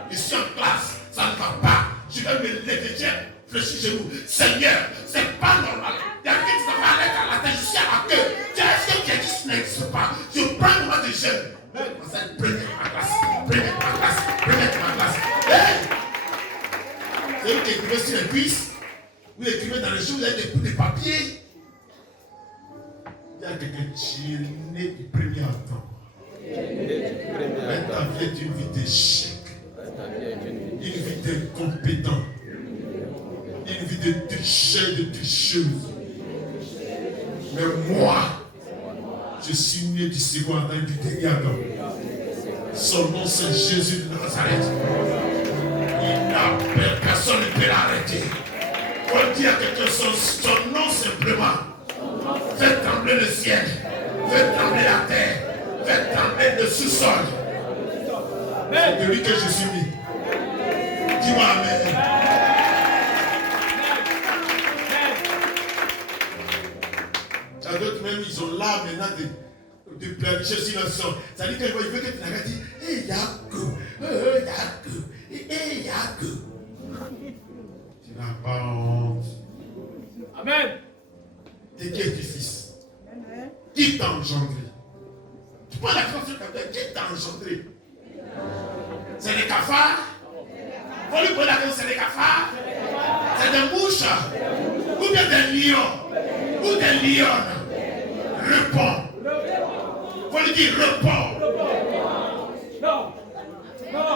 Ici en classe, ça ne va pas. Je vais me lever, tiens, fléchis chez vous. Seigneur, c'est pas normal. Il y a quelqu'un qui va aller à la tête, je suis à la queue. Tiens, est-ce que Jésus n'existe pas? Je prends moi des jeunes. Prenez ma classe, prenez ma classe, prenez ma classe. Hey! C'est vous qui écrivez sur les cuisses, vous écrivez dans les choses, vous avez des bouts de papier. Il y a quelqu'un qui est né du premier temps. Mais ta vie est une vie d'échec, une vie d'incompétent, une vie de tricheur, de tricheuse. Mais moi, je suis né du second Adam et du dernier Adam. Son nom c'est Jésus de Nazareth. Personne ne peut l'arrêter. On dit à quelqu'un son nom simplement. Faites trembler le ciel, faites trembler la terre, faites trembler le sous-sol. C'est de lui que je suis mis. Dis-moi amen. Il y a d'autres même, ils sont là maintenant de planifier sur leur sort. Ça dit qu'il veut que tu n'arrêtes dit, hé Yakou, hé Yakou. Tu n'as pas honte. Amen. T'es qui est du fils? Qui t'a engendré? Tu prends la question sur quelqu'un, qui t'a engendré? C'est les cafards? Faut lui poser la question, c'est les cafards? C'est des mouches? Ou bien des lions? Ou des lionnes? Réponds. Faut lui dire réponds. Non. Non.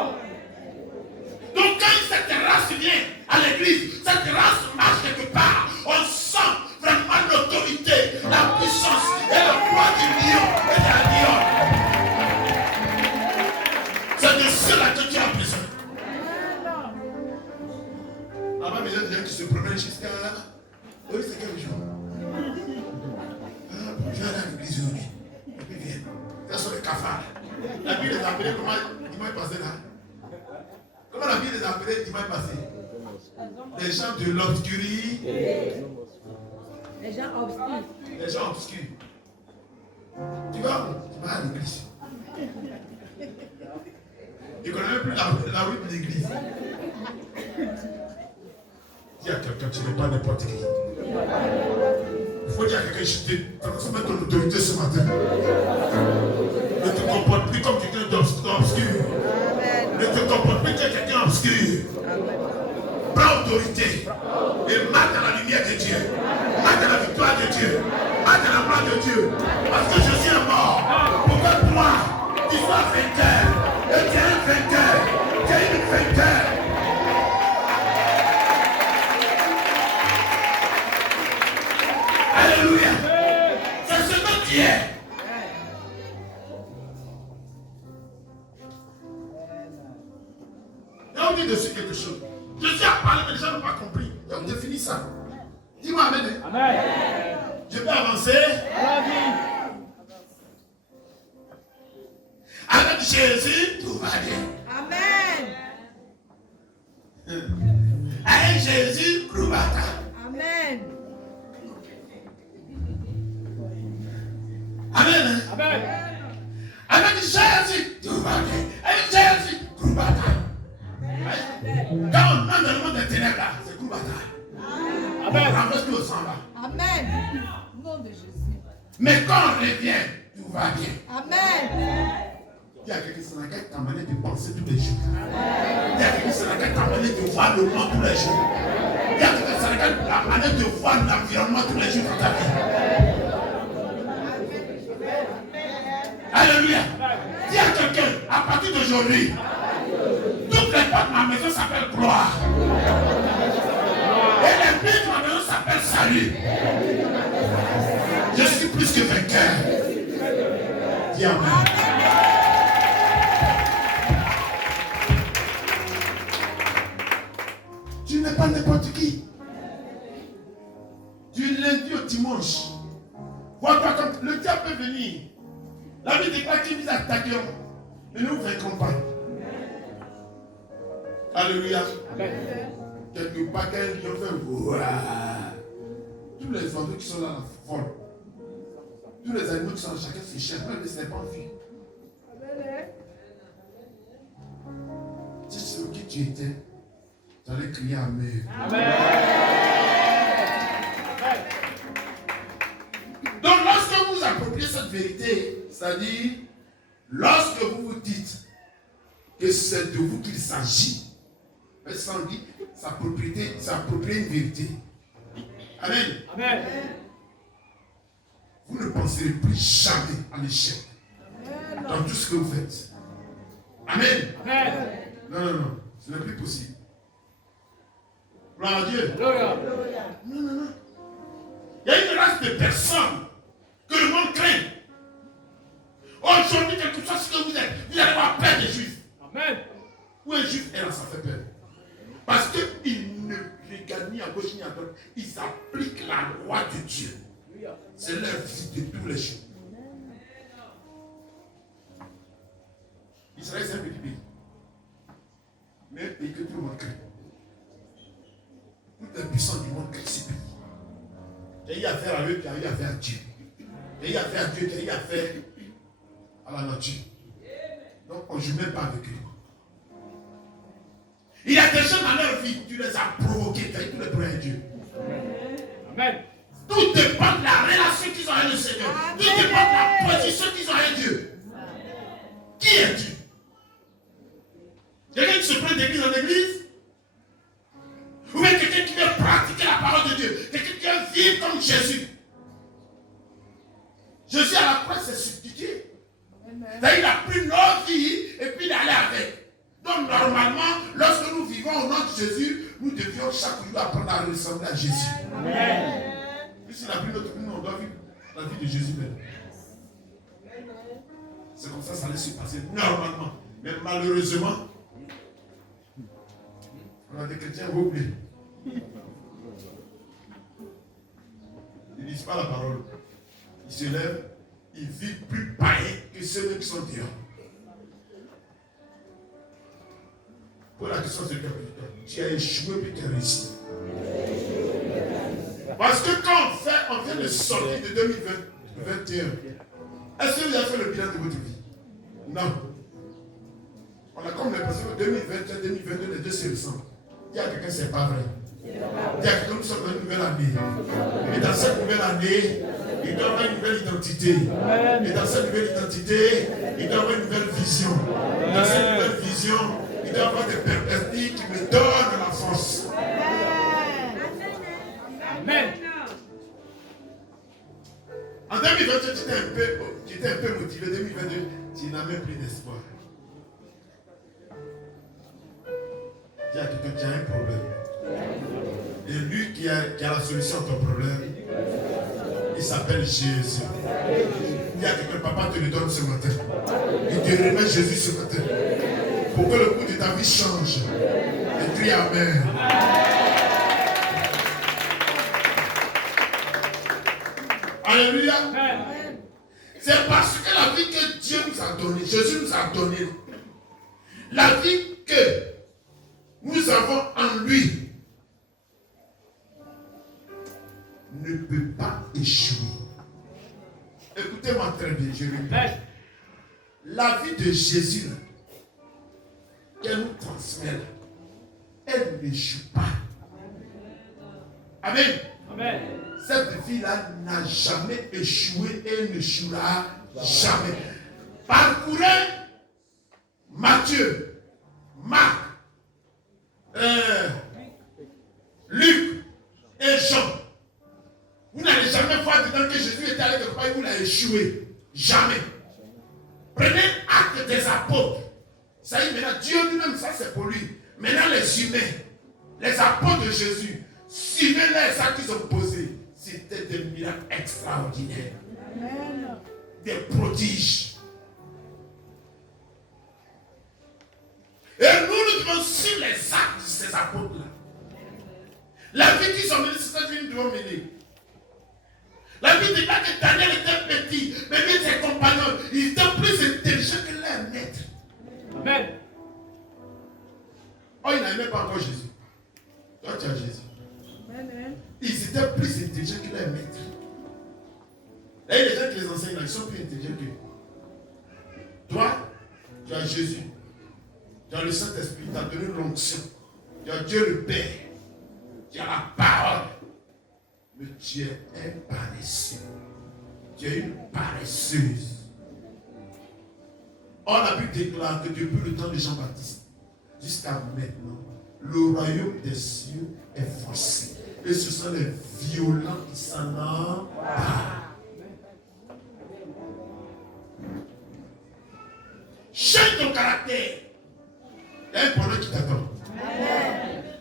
Donc quand cette race vient à l'église, cette race marche quelque part, on sent vraiment l'autorité, la puissance et le poids du lion et de la lionne. C'est de cela que tu as besoin. Avant, il y a des gens qui se promènent jusqu'à là. Oui, c'est quel jour? Je vais aller à l'église aujourd'hui. Et puis viens. Ça sont les cafards. La Bible les a appelés comment dimanche passé là? Comment la Bible les a appelés dimanche passé? Les gens de l'obscurité. Les gens obscurs. Les gens obscurs. Tu vas à l'église. Tu ne connais même plus la rue de l'église. Dis à quelqu'un, tu n'es pas n'importe qui. Il faut dire à quelqu'un, je te transmets ton autorité ce matin. Ne te comporte plus comme quelqu'un d'obscur. Ne te comporte plus comme quelqu'un d'obscur. Prends autorité et marche dans la lumière de Dieu. Marche dans la victoire de Dieu. Marche dans la gloire de Dieu. Parce que Jésus est mort. Pourquoi toi, tu sois vainqueur? Et tu es un vainqueur. Tu es une vainqueur. Alléluia. C'est ce que tu es. Et on dit dessus quelque chose. Jésus a parlé, mais les gens n'ont pas compris. Et on définit ça. Dis-moi amen. Amen. Je peux avancer. Avec Jésus, tout va bien. Amen. Avec Jésus, tout va bien. Amen. Amen. Amen. Avec Jésus, tout va bien. Avec Jésus, tout va bien. Quand on entre dans le monde des ténèbres, là, c'est tout va bien. On renverse tout au sang là. Amen. Au nom de Jésus. Mais quand on revient, tout va bien. Amen. Il y a quelqu'un qui s'en a ta manière de penser tous les jours. Il y a quelqu'un qui s'en a ta manière de voir le monde tous les jours. Il y a quelqu'un qui s'en a la manière de voir l'environnement tous les jours dans ta vie. Alléluia. Dis à quelqu'un, à partir d'aujourd'hui, toutes les portes de ma maison s'appellent gloire. Et les billes de ma maison s'appellent salut. Je suis plus que vainqueur. Dis amen. Tu n'es pas n'importe qui. Du lundi au dimanche. Vois-toi comme le diable peut venir. La Bible déclare qu'il nous attaquons. Mais nous ne vaincrons pas. Alléluia. Quelque part, quand un lion fait ouah. Tous les oiseaux qui sont là volent. Tous les animaux qui sont là, chacun se cherche. Même les serpents fuient. Si c'est ce qui tu étais, tu allais crier Amen. Amen. Donc, lorsque vous appropriez cette vérité, c'est-à-dire, lorsque vous vous dites que c'est de vous qu'il s'agit, mais sans dire s'approprier une vérité. Amen. Amen. Vous ne penserez plus jamais à l'échec dans tout ce que vous faites. Amen. Amen. Non, ce n'est plus possible. Gloire à Dieu. Alléluia. Non. Il y a une race de personnes que le monde craint. Aujourd'hui, quel que soit ce que vous êtes, vous allez avoir peur des juifs. Amen. Ou un juif, ça fait peur. Parce qu'ils ne regardent ni à gauche ni à droite. Ils appliquent la loi de Dieu. C'est leur vie de tous les jours. Israël, c'est un petit pays. Mais un pays que tout le monde craint. Toutes les puissants du monde craignent ce pays. J'ai eu affaire à eux, qui a eu affaire à Dieu. J'ai eu affaire à Dieu, qui a eu affaire à la nature. Donc on ne joue même pas avec eux. Il y a des gens dans leur vie, tu les as provoqués, tu as eu tous les problèmes à Dieu. Amen. Tout dépend de la relation qu'ils ont avec le Seigneur. Amen. Tout dépend de la position qu'ils ont avec Dieu. Qui es-tu? Quelqu'un qui se prend d'église en église? Ou bien quelqu'un qui veut pratiquer la parole de Dieu? Quelqu'un qui veut vivre comme Jésus? Jésus à la croix s'est substitué. Il a pris nos vies et puis il est allé avec. Donc normalement, lorsque nous vivons au nom de Jésus, nous devions chaque jour apprendre à ressembler à Jésus. Amen. Puisqu'il a pris notre vie, on doit vivre la vie de Jésus même. C'est comme ça allait se passer normalement. Mais malheureusement, on a des chrétiens oubliés. Ils ne disent pas la parole. Ils se lèvent, ils vivent plus païens que ceux qui sont dehors. Pour la question de tu as échoué puis tu as réussi. Parce que quand on fait on vient de sortir de 2021. Est-ce que vous avez fait le bilan de votre vie? Non. On a comme l'impression que 2021, 2022, les deux se ressemblent. Il y a quelqu'un, c'est pas vrai. Il y a quelqu'un, nous sommes dans une nouvelle année. Et dans cette nouvelle année, il doit avoir une nouvelle identité. Et dans cette nouvelle identité, il doit avoir une nouvelle vision. Dans cette nouvelle vision, il doit avoir des perspectives qui me donnent la force. Amen. En 2021, j'étais un peu motivé. 2022, tu n'as même plus d'espoir. Il y a quelqu'un qui a un problème. Et lui qui a la solution à ton problème, il s'appelle Jésus. Il y a quelqu'un, papa te le donne ce matin. Il te remet Jésus ce matin. Pour que le cours de ta vie change. Et crie Amen. Alléluia. C'est parce que la vie que Dieu nous a donnée, Jésus nous a donnée, la vie que nous avons en lui ne peut pas échouer. Écoutez-moi très bien, je répète. La vie de Jésus, qu'elle nous transmet, elle n'échoue pas. Amen. Amen. Cette vie-là n'a jamais échoué et n'échouera jamais. Parcourez Matthieu, Marc, Luc et Jean. Vous n'allez jamais voir dedans que Jésus était allé quelque part et vous l'avez échoué. Jamais. Prenez acte des apôtres. Ça y est, maintenant, Dieu lui-même, ça c'est pour lui. Maintenant, les humains, les apôtres de Jésus, suivez-les, ça qu'ils ont posé. C'était des miracles extraordinaires. Amen. Des prodiges. Et nous devons suivre les actes de ces apôtres-là. La vie qu'ils ont menée, c'est cette vie que nous devons mener. La vie dit pas que Daniel était petit, mais même ses compagnons, ils étaient plus intelligents que leur maître. Amen. Oh, ils n'avaient même pas encore Jésus. Toi, tu as Jésus. Amen. Ils étaient plus intelligents que leur maître. Et les gens qui les enseignent, ils sont plus intelligents que toi. Tu as Jésus. Tu as le Saint-Esprit, tu as donné l'onction. Tu as Dieu le Père. Tu as la parole. Mais tu es un paresseux. Tu es une paresseuse. On a pu déclarer que depuis le temps de Jean-Baptiste jusqu'à maintenant, le royaume des cieux est forcé. Et ce sont les violents qui s'en emparent. Change ton caractère. Il y a un problème qui t'attend.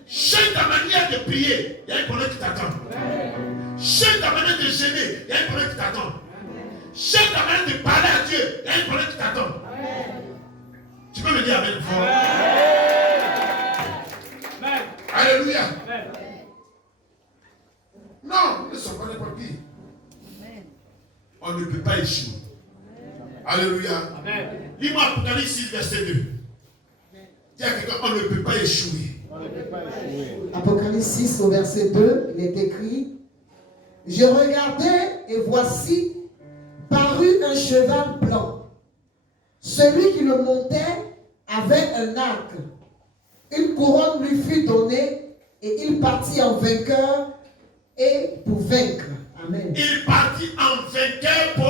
Change ta manière de prier. Il y a un problème qui t'attend. Change ta manière de gêner. Il y a un problème qui t'attend. Change ta manière de parler à Dieu. Il y a un problème qui t'attend. Tu peux me dire Amen fort. Alléluia. Non, nous ne sommes pas n'importe qui. On ne peut pas échouer. Alléluia. Lis-moi Apocalypse 6, verset 2. Dis à quelqu'un, on ne peut pas échouer. Apocalypse 6 au verset 2, il est écrit: je regardais et voici parut un cheval blanc. Celui qui le montait avait un arc. Une couronne lui fut donnée et il partit en vainqueur et pour vaincre. Amen. Il partit en vainqueur pour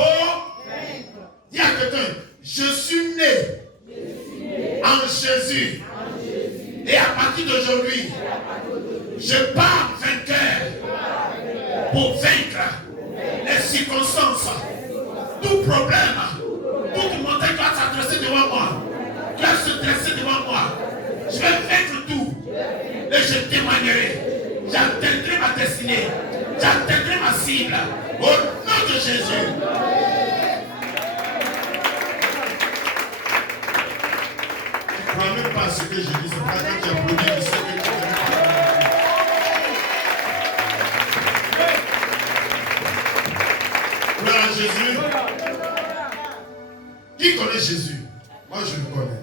vaincre. Dis à quelqu'un, je suis né en Jésus. Et à partir d'aujourd'hui, je pars vainqueur pour vaincre les circonstances, tout problème, toute montagne qui va s'adresser devant moi, qui va se dresser devant moi. Je vais vaincre tout et je témoignerai. J'atteindrai ma destinée, j'atteindrai ma cible au nom de Jésus. Je ne crois même pas à ce que je dis, c'est pas quand tu applaudis, je sais que tu connais. Gloire à Jésus. Qui connaît Jésus? Moi je le connais.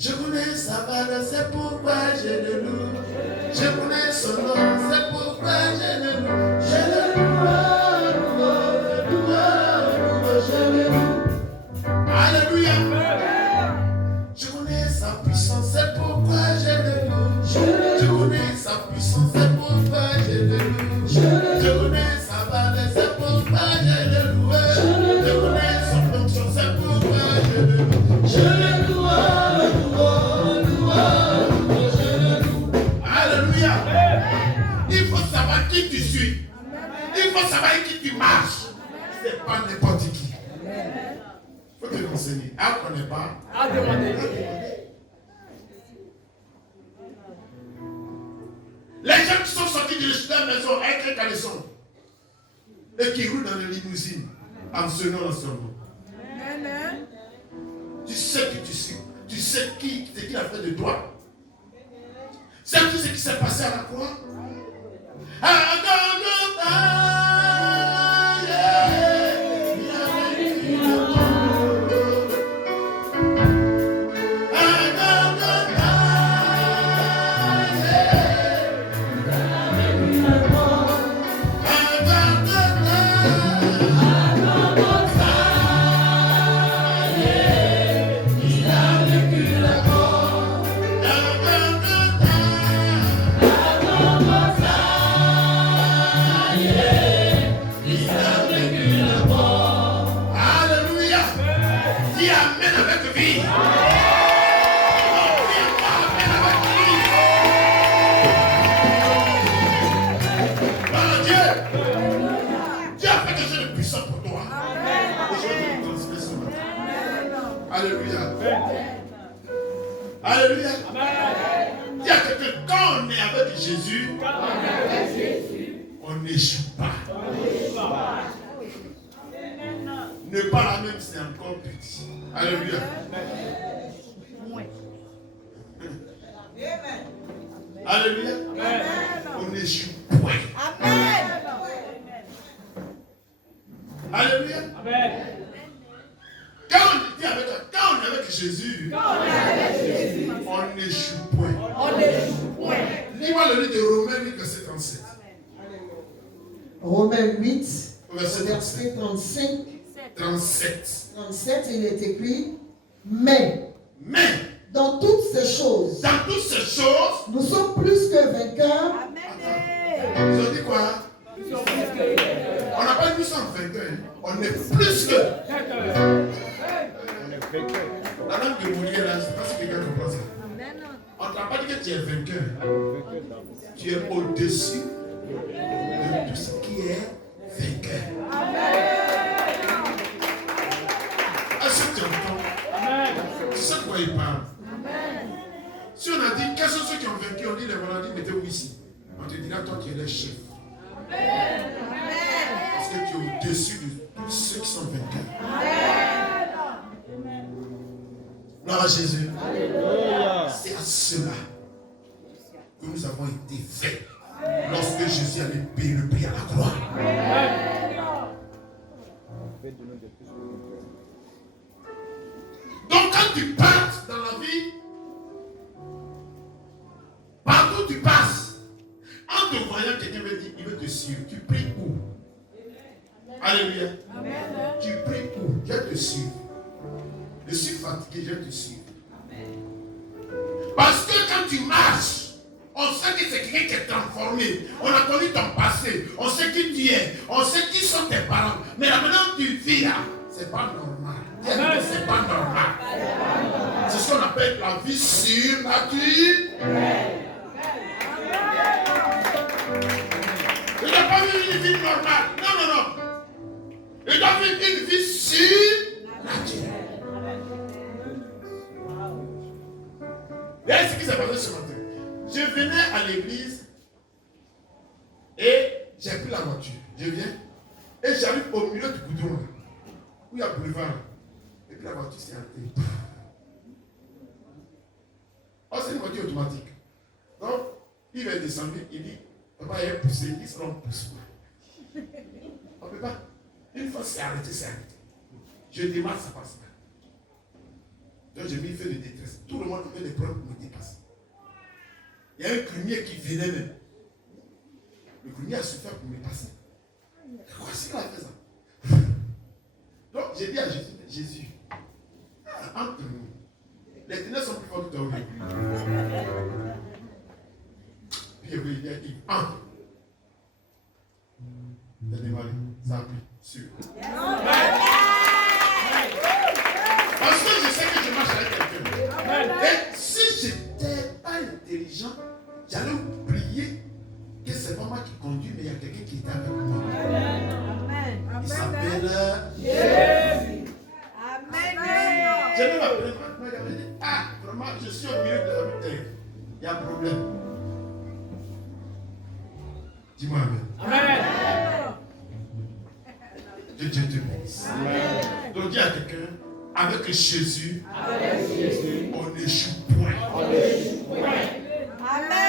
Je connais sa parole, c'est pourquoi je le loue. Je connais son nom, c'est pourquoi je le puissance, c'est pourquoi je le loue. Je connais sa valeur, c'est pourquoi je le loue. Je connais son fonction, c'est pourquoi je le loue. Je le loue, je le loue. Alléluia. Il faut savoir qui tu suis. Il faut savoir qui tu marches. C'est pas n'importe qui. Il faut te renseigner. Ah, on ne connaît pas. À demander. Les gens qui sont sortis de leur maison avec un caleçon et qui roulent dans les limousines en sonnant ensemble. Tu sais qui tu suis. Tu sais qui a fait de toi. C'est tout ce qui s'est passé à la croix. Alléluia. Alléluia. Dis à quelqu'un, quand on est avec Jésus, on n'échoue pas. Ne pas la même, c'est encore petit. Alléluia. Alléluia. On n'échoue point. Alléluia. Quand on est avec Jésus, on n'échoue point. Lis-moi le livre de Romains 8, verset 37. Romains 8, Verset verset 35. 37. 37, il est écrit, mais dans toutes ces choses, nous sommes plus que vainqueurs. Ils ont dit quoi? On n'a pas dit ça en vainqueur. On est plus que. La langue de Molière, là, je ne sais pas si quelqu'un comprend ça. On ne t'a pas dit que tu es vainqueur. Tu es au-dessus de tout ce qui est vainqueur. Est-ce que tu entends? Tu sais de quoi il parle? Si on a dit, quels sont ceux qui ont vaincu? On dit les maladies, mettez-vous ici. On te dira, toi, tu es le chef. Parce que tu es au-dessus de tous ceux qui sont vainqueurs. Gloire à Jésus. C'est à cela que nous avons été faits lorsque Jésus allait payer le prix à la croix. Donc quand tu passes dans la vie, partout tu passes, en te voyant, quelqu'un veut dire, il veut te suivre. Tu pries où? Alléluia. Tu pries où? Je vais te suivre. Je suis fatigué, je vais te suivre. Parce que quand tu marches, on sait que c'est quelqu'un qui est transformé. On a connu ton passé. On sait qui tu es. On sait qui sont tes parents. Mais là maintenant tu vis là, c'est pas normal. C'est pas normal. C'est ce qu'on appelle la vie surnaturelle. Il n'a pas vivre une vie normale. Non. Il doit vivre une vie surnaturelle. Regardez ce qui s'est passé ce matin. Je venais à l'église et j'ai pris la voiture. Je viens et j'arrive au milieu du goudron là, où il y a boulevard. Et puis la voiture s'est arrêtée. Oh, c'est une voiture automatique. Donc, il va descendre, il dit, papa, il est poussé. Il dit, ça ne pousse pas. On ne peut pas. Une fois c'est arrêté, c'est arrêté. Je démarre, ça passe pas. Donc j'ai mis feu de détresse. Tout le monde fait des preuves pour me dépasser. Il y a un crimier qui venait même. Le crimier a souffert pour me passer. Voici qu'il a fait ça. Donc j'ai dit à Jésus, Jésus, entre nous, les ténèbres sont plus fortes que toi. Puis il livre. Entre. Donnez-moi ça appuie sur. Parce que je sais que je marche avec quelqu'un. Et si je n'étais pas intelligent, j'allais oublier que c'est pas moi qui conduis, mais il y a quelqu'un qui était avec moi. Il s'appelle Jésus. Amen. Je vais m'appeler maintenant. Il avait dit, ah, vraiment, je suis au milieu de la route. Il y a un problème. Dis-moi Amen. Amen. Que Dieu te bénisse. Donc dis à quelqu'un, avec Jésus, on n'échoue point. Amen.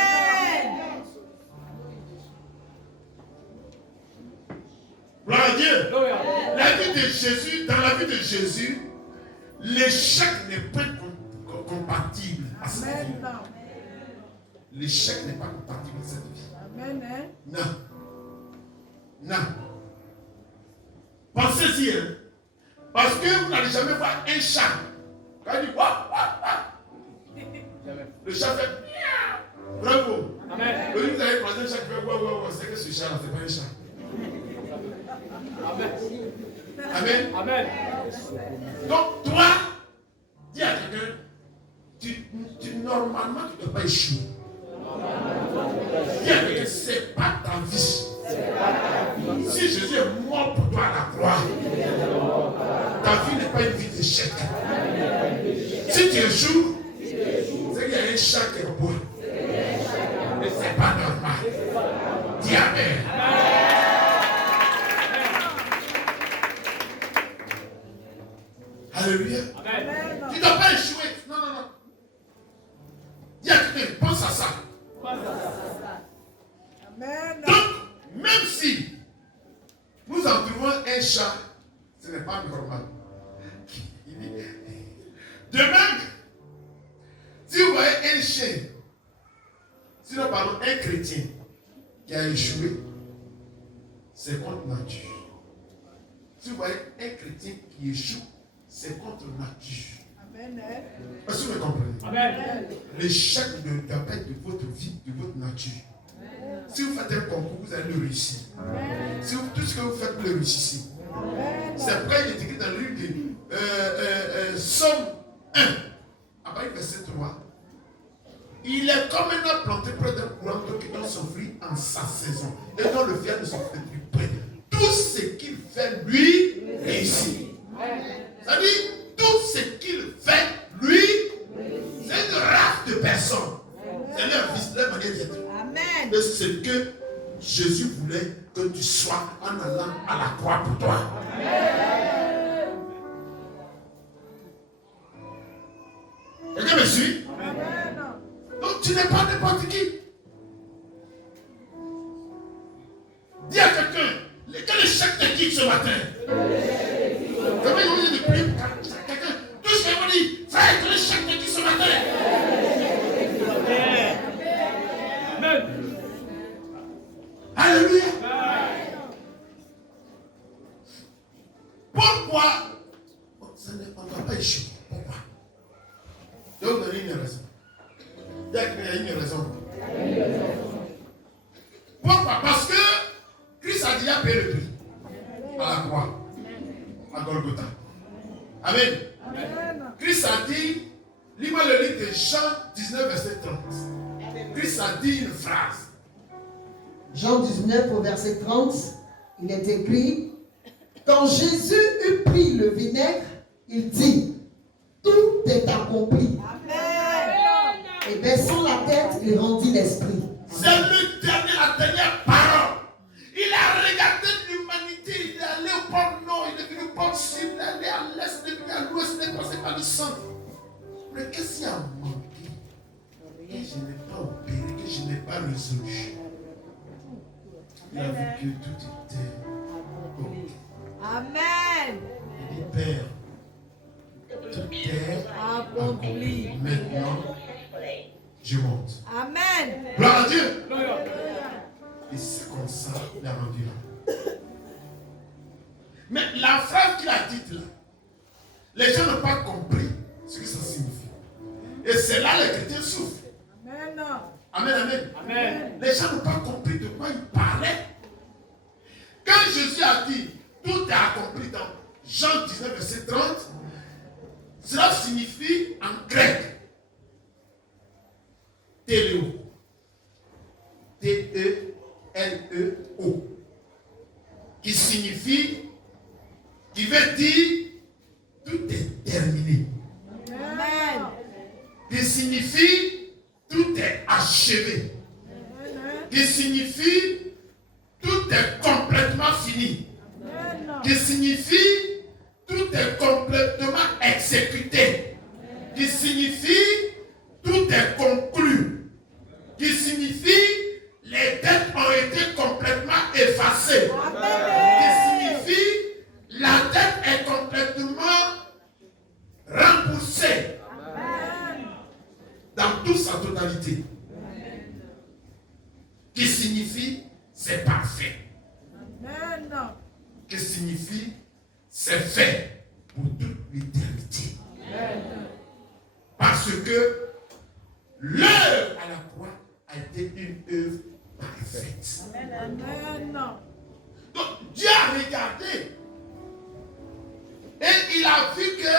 Gloire à Dieu. Alléluia. La vie de Jésus, dans la vie de Jésus, l'échec n'est pas compatible à cette vie. L'échec n'est pas compatible à cette vie. Non. Non. Pensez-y, hein. Parce que vous n'allez jamais voir un chat. Quand il dit wouah, wouah, wouah, le chat fait miaou. Bravo. Amen. Le jour où vous allez croiser un chat qui fait wouah, wouah, wouah, c'est que ce chat-là, c'est pas un chat. Amen. Amen. Amen. Donc, toi, dis à quelqu'un, normalement, tu ne dois pas échouer. Dis à quelqu'un, ce n'est pas ta vie. Si Jésus est mort pour toi à la croix, ta vie n'est pas une vie d'échec. Si tu échoues, c'est qu'il y a un chat qui est boit. Et ce n'est pas normal. Dis Amen. Alléluia. Amen. Tu ne dois pas échouer. Non, non, non. Dis à quelqu'un, pense à ça. Donc, même si nous en trouvons un chat, ce n'est pas normal. De même, si vous voyez un chien, si nous parlons un chrétien qui a échoué, c'est contre nature. Si vous voyez un chrétien qui échoue, c'est contre nature. Est-ce que vous me comprenez? Amen. L'échec ne doit pas être de votre vie, de votre nature. Si vous faites un concours, vous allez le réussir. Si tout ce que vous faites, vous le réussissez. C'est après, il est écrit dans le livre de Somme 1, après verset 3. Il est comme un arbre planté près d'un courant d'eau qui donne son fruit en sa saison et dont le fiel ne se fait plus près. Tout ce qu'il fait, lui, réussit. C'est-à-dire, tout ce qu'il fait, lui, c'est une race de personnes. C'est leur manière d'être. Amen. Et c'est ce que Jésus voulait que tu sois en allant à la croix pour toi. Quelqu'un me suit? Donc tu n'es pas n'importe qui. Dis à quelqu'un, quel échec te quitte ce matin? Comment ils vont dire de prier pour quelqu'un? Tout ce qu'ils vont dire, frère, quel échec te quitte ce matin? Amen. Alléluia. Pourquoi on ne doit pas échouer? Pourquoi? Je vais vous donner une raison. Il y a une raison. Pourquoi? Parce que Christ a déjà payé le prix à la croix, à Golgotha. Amen. Christ a dit, lis-moi le livre de Jean 19, verset 30. Christ a dit une phrase. Jean 19 au verset 30, il est écrit, quand Jésus eut pris le vinaigre, il dit, tout est accompli. Amen. Et baissant la tête, il rendit l'esprit. C'est la dernière parole. Il a regardé l'humanité, il est allé au pôle nord, il est venu au pôle sud, il est allé à l'est, il est venu à l'ouest, il est passé par le centre. Mais qu'est-ce qui a manqué? Que je n'ai pas opéré, que je n'ai pas résolu. Il a vu que tout était ok. Amen. Il dit, Père, tout est accompli. Maintenant, je monte. Amen. Gloire à Dieu. Alléluia. Et c'est comme ça qu'il a rendu là. Mais la phrase qu'il a dite là, les gens n'ont pas compris ce que ça signifie. Et c'est là que les chrétiens souffrent. Amen. Amen, amen. Amen. Les gens n'ont pas compris de quoi il parlait. Quand Jésus a dit, tout est accompli dans Jean 19, verset 30, cela signifie en grec, téléo. T-E-L-E-O. Qui signifie, qui veut dire, tout est terminé. Amen. Qui signifie, tout est achevé. Qui signifie, tout est complètement fini. Qui signifie, tout est complètement exécuté. Qui signifie, tout est conclu. Qui signifie, les dettes ont été complètement effacées. Qui signifie, la dette est complètement remboursée. Dans toute sa totalité. Qui signifie, c'est parfait. Qui signifie, c'est fait pour toute l'éternité. Parce que l'œuvre à la croix a été une œuvre parfaite. Donc Dieu a regardé et il a vu que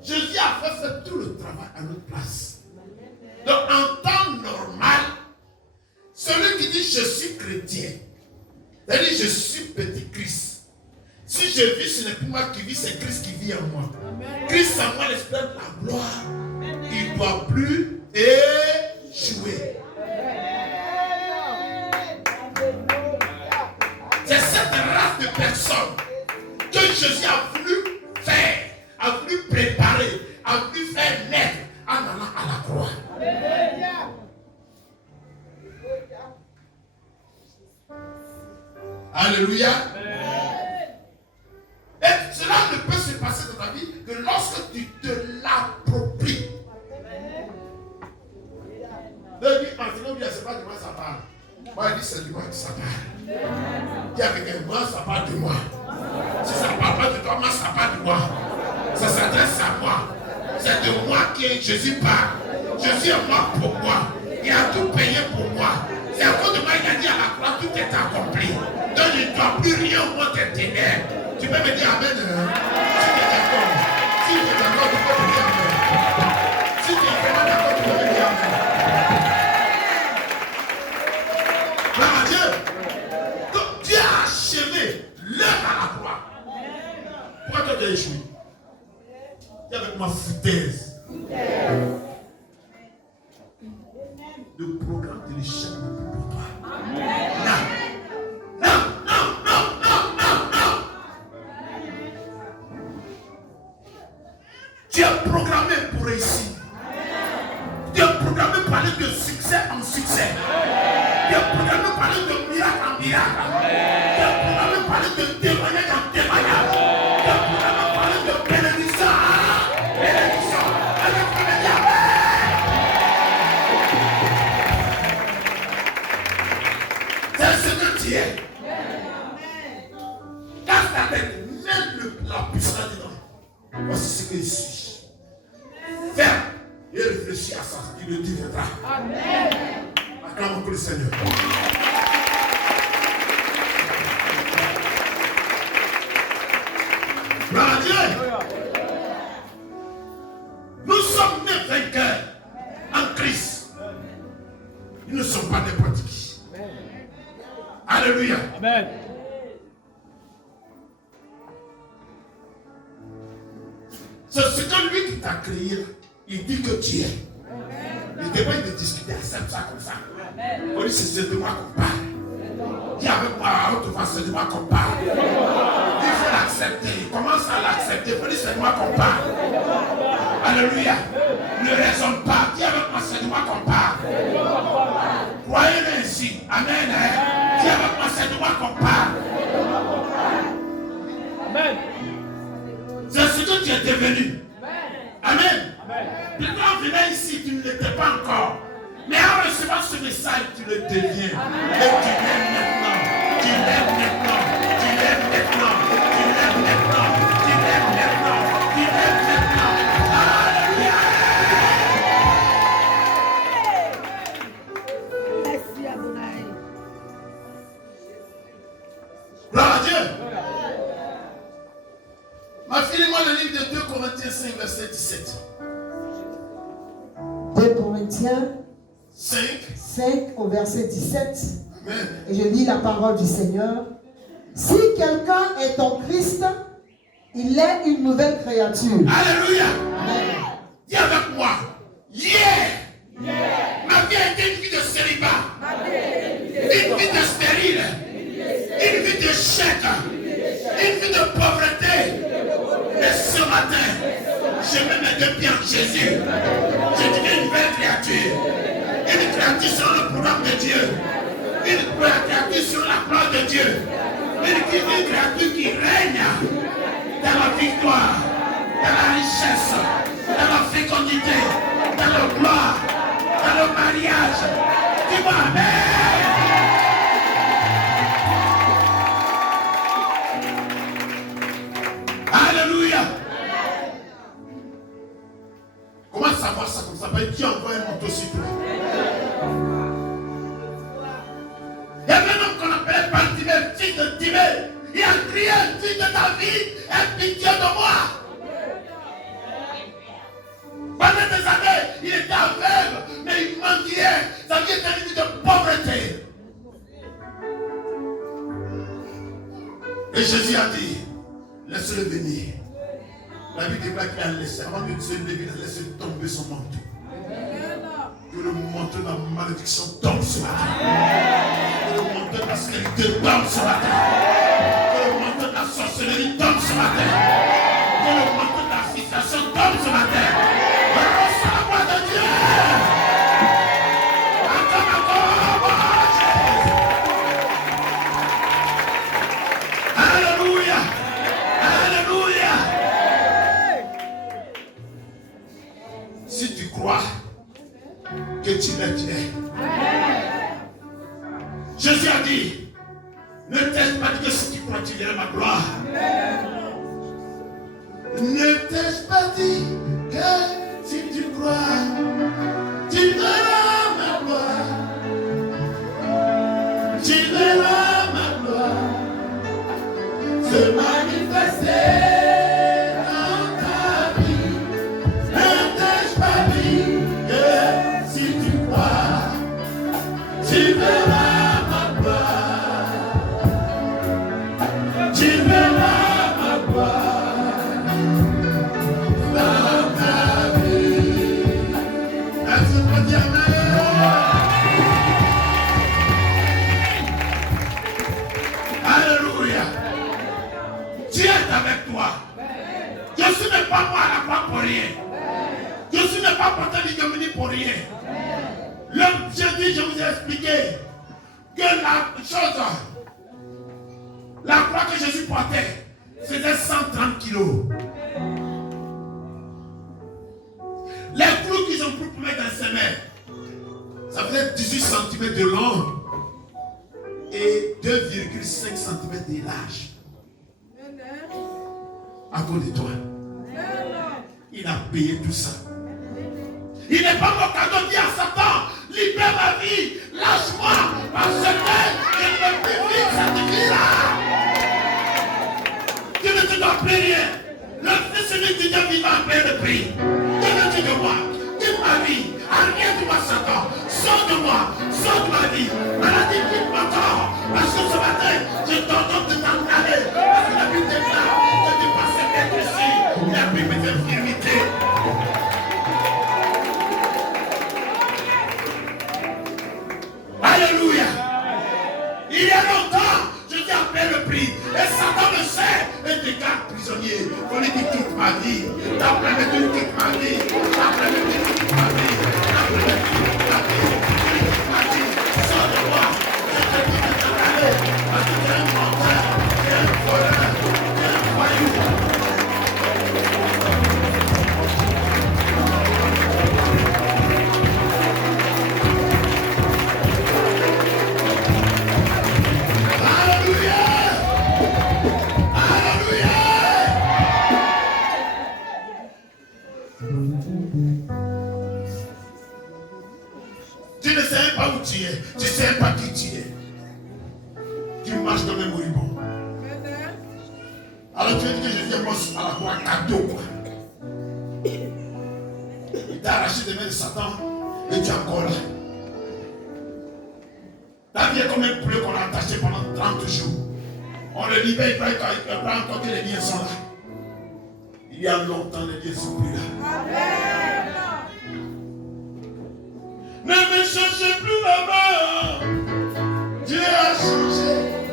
Jésus a fait tout le travail à notre place. Donc en temps normal, celui qui dit je suis chrétien, c'est-à-dire je suis petit Christ. Si je vis, ce n'est plus moi qui vis, c'est Christ qui vit en moi. Christ en moi, l'esprit de la gloire, il ne doit plus échouer. C'est cette race de personnes que Jésus a voulu faire, a voulu préparer, a voulu faire naître en allant à la croix. Alléluia. Et cela ne peut se passer dans ta vie que lorsque tu te l'appropries. Ne dis pas, c'est pas de moi ça parle. Moi, je dis c'est de moi que ça parle. Dis avec moi, ça parle de moi. Si ça ne parle pas de toi, moi, ça parle de moi. Ça s'adresse à moi. C'est de moi que Jésus parle. Jésus est mort pour moi. Il a tout payé pour moi. C'est à cause de moi qu'il a dit à la croix, tout est accompli. Donc je ne dois plus rien au monde des ténèbres. Tu peux me dire amen. Si tu es d'accord. Si tu es d'accord, tu peux me dire amen. Si tu es vraiment d'accord, tu peux me dire amen. Gloire à Dieu. Donc Dieu a achevé l'œuvre à la croix. Pourquoi toi tu as échoué? Dis avec moi foutaise. Le programme de l'échec n'est plus pour toi. Non. Non, non, non, non, non, non. Tu es programmé pour réussir. Tu es programmé pour aller de succès en succès. Tu es programmé pour aller de miracle en miracle. Tu es programmé pour aller de témoignage en témoignage. Tu es programmé pour aller de bénédiction en bénédiction. C'est ce que tu es. Casse ta tête, mets la puissance dedans. Voici ce que je suis. Ferme et réfléchis à ça, il le deviendra. Amen. Acclame encore le Seigneur. Gloire à Dieu. Nous sommes des vainqueurs en Christ. Nous ne sommes pas des pratiques. Alléluia. Amen. C'est ce que lui qui t'a créé, il dit que tu es. Il ne pas de discuter, accepte ça comme ça. On dit c'est de moi qu'on parle. Dis avec moi, c'est de moi qu'on parle. Il faut l'accepter. Il commence à l'accepter. On dit c'est de moi qu'on parle. Alléluia. Ne raisonne pas. Dis avec moi, c'est de moi qu'on parle. Croyez-le ainsi. Amen. Dis avec moi, c'est de moi qu'on parle. Amen. C'est ce que tu es devenu. Amen. Amen. Quand on venait ici, tu ne l'étais pas encore. Mais en recevant ce message, tu le deviens. Et tu l'aimes maintenant. Tu l'aimes maintenant. Tu l'aimes maintenant. Tu l'aimes maintenant. Tu l'aimes maintenant. Tu l'aimes maintenant. Alléluia. Affilie-moi le livre de 2 Corinthiens 5, verset 17. 2 Corinthiens 5. 5 au verset 17. Amen. Et je lis la parole du Seigneur. Si quelqu'un est en Christ, il est une nouvelle créature. Alléluia. Amen. Dis avec moi. Ma vie a été une vie de célibat. Une vie de stérile. Une vie de chèque. Une vie de pauvreté. Et ce matin, je mets mes 2 pieds en Jésus. Je deviens une nouvelle créature. Une créature sur le programme de Dieu. Une créature sur la gloire de Dieu. Une créature qui règne dans la victoire, dans la richesse, dans la fécondité, dans la gloire, dans le mariage. Dis-moi Amen. Alléluia. Comment savoir ça comme ça? Qui envoie un motocycle? Il y avait un homme qu'on appelait Bartimée, fils de Timée. Il a crié, fils de David, aie pitié de moi. Pendant des années, il était aveugle, mais il mendiait. Sa vie était une vie de pauvreté. Et Jésus a dit, laisse-le venir. La Bible déclare qu'il a laissé, avant de se lever, il a laissé tomber son manteau. Que le manteau de la malédiction tombe ce matin. Que le manteau de la stérilité tombe ce matin. Que le manteau de la sorcellerie tombe ce matin. Que le manteau de la frustration tombe ce matin. Reçois la voix de Dieu. Alléluia. Alléluia. Si tu crois que tu l'es. Jésus a dit, ne t'ai-je pas dit que si tu crois, tu verras ma gloire. Ne t'ai-je pas dit que si tu crois, tu verras ma gloire. Tu verras ma gloire se manifester. Tu verras ma gloire. Tu verras ma gloire dans ta vie. Est-ce que vous dites Alléluia. Dieu est avec toi. Jésus n'est pas moi à la croix pour rien. Jésus n'est pas porté d'ignominie pour rien. L'homme, je vous ai expliqué que la croix que Jésus portait, faisait 130 kilos. Les clous qu'ils ont pris pour mettre dans ses mains, ça faisait 18 cm de long et 2,5 cm de large. À cause de toi, il a payé tout ça. Il n'est pas mon cadeau dit à Satan, libère ma vie, lâche-moi, parce que je ne peux plus vivre cette vie-là. Tu ne te dois plus rien. Le Fils unique de Dieu vivant a payé le prix. Que veux-tu de moi? Quitte ma vie. Arrête-moi, Satan. Sors de moi. Sors de ma vie. Maladie, quitte mon corps. Parce que ce matin, je t'ordonne de t'en aller. Parce que la Bible déclare que tu passes être ici. Il a pris mes infirmités. Alléluia. Il y a longtemps, je t'ai appelé le prix. Et Satan le sait et te garde prisonnier. On lui dit quitte ma vie. D'après le Dieu, quitte ma vie. D'après le Dieu, quitte ma vie. D'après le Dieu, quitte ma vie. Quitte ma vie. Sors de moi. Je te dis de t'en aller. Parce que tu es un menteur. Tu es un voleur. Tu es un voyou. tu veux dire que Jésus est mort à la croix, cadeau quoi. Il t'a arraché des mains de Satan et tu es encore là. Ta vie est comme un poulet qu'on a attaché pendant 30 jours. On le libère, il croit encore que les liens sont là. Il y a longtemps, les liens ne sont plus là. Amen. Ne me changez plus là-bas. Dieu a changé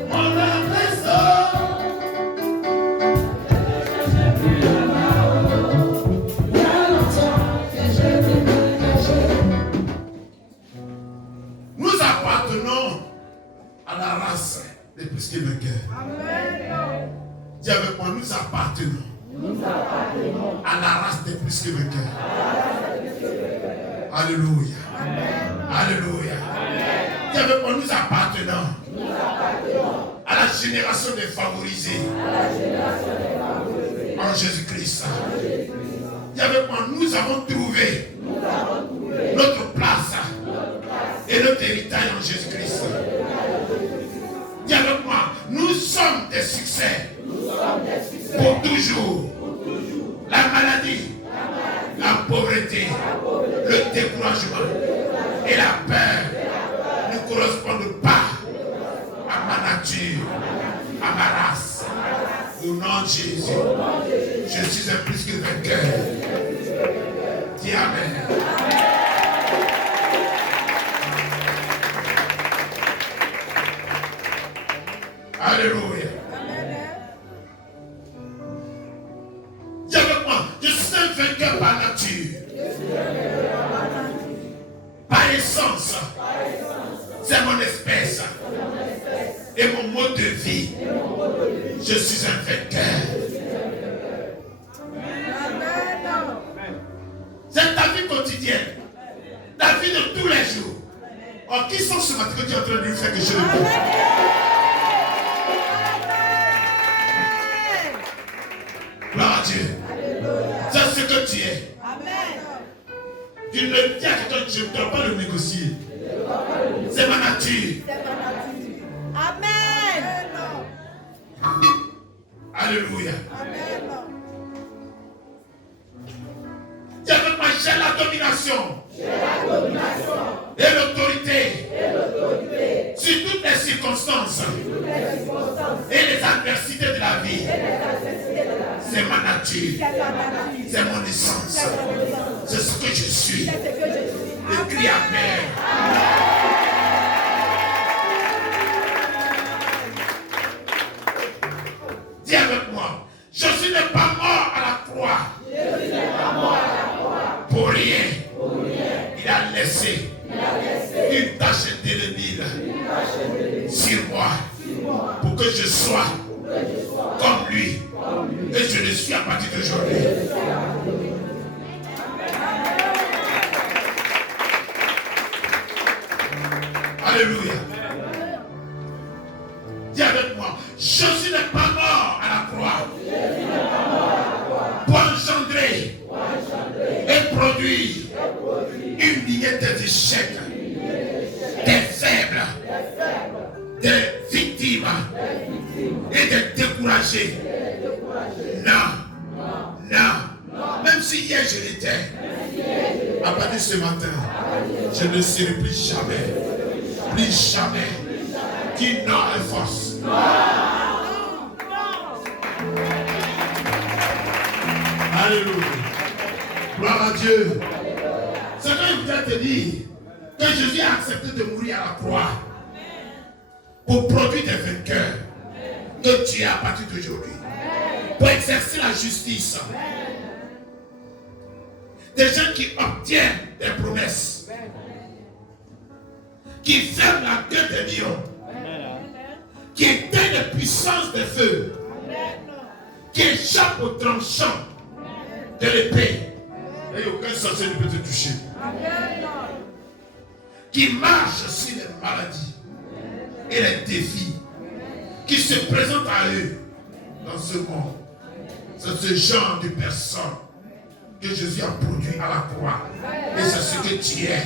mon adresse. Nous appartenons à la race des plus que vainqueurs. Amen. Dis avec moi, nous appartenons à la race des plus que vainqueurs. Alléluia. Alléluia. Dis avec moi, nous appartenons à la génération des favorisés. En Jésus-Christ. Dis avec moi, nous avons trouvé notre place et notre héritage en Jésus-Christ. Dis avec moi, nous sommes des succès pour toujours. La maladie, la pauvreté, le découragement et la peur ne correspondent pas à ma nature, à ma race. Au nom de Jésus, je suis un plus que vainqueur. Dis Amen. Alléluia. Dis avec moi, je suis un vainqueur par nature. Par essence. C'est mon espèce. Et mon mode de vie. Je suis un vainqueur. C'est ta vie quotidienne. Ta vie de tous les jours. Oh, qui sont ce matin que tu es en train de lui faire que je le vois? Gloire à Dieu. C'est ce que tu es. Amen. Tu ne dis à quelqu'un que je ne dois pas le négocier. C'est ma nature. Amen. Alléluia. Amen. Dis avec moi, j'ai la domination. Et l'autorité. Sur toutes les circonstances. Et les adversités de la vie. C'est ma nature. C'est mon essence. C'est ce que je suis. Le cri Amen. Dis avec moi, je suis pas mort à la croix. Pour rien. Il a laissé une tache indélébile sur moi pour que je sois comme lui. Et je le suis à partir d'aujourd'hui. Alléluia. Dis avec moi, Jésus n'est pas mort à la croix pour engendrer et produire une lignée d'échecs, des faibles, des victimes et des découragés. Non, non. Même si hier je l'étais, à partir de ce matin, je ne serai plus jamais. Plus jamais. Dis non à force. Alléluia. Gloire à Dieu. C'est quand il voudrait te dire que Jésus a accepté de mourir à la croix pour produire des vainqueurs que tu es à partir d'aujourd'hui. Pour exercer la justice. Des gens qui obtiennent des promesses. Qui ferment la gueule des lions. Qui éteignent les puissances des feux. Qui échappent aux tranchants de l'épée. Et aucun sorcier ne peut te toucher. Qui marchent sur les maladies et les défis qui se présentent à eux dans ce monde. C'est ce genre de personnes que Jésus a produit à la croix. Et c'est ce que tu es.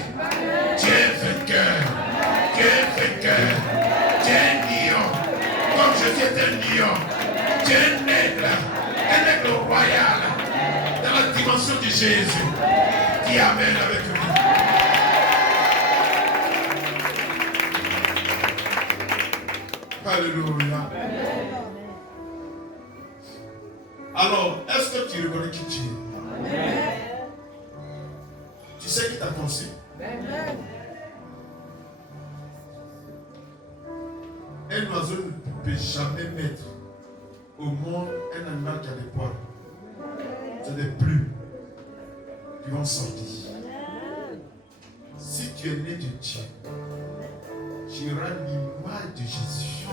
Tu es un vainqueur. Tu es un vainqueur. Tu es un lion. Comme Jésus est un lion. Tu es un aigle. un aigle royal dans la dimension de Jésus. Dis Amen avec lui. Alléluia. Alors, est-ce que tu reconnais qui tu es? Tu sais qui t'a conçu? Un oiseau ne peut jamais mettre au monde un animal qui a des poils. C'est des plumes qui vont sortir. Si tu es né de Dieu, tu auras l'image de Jésus.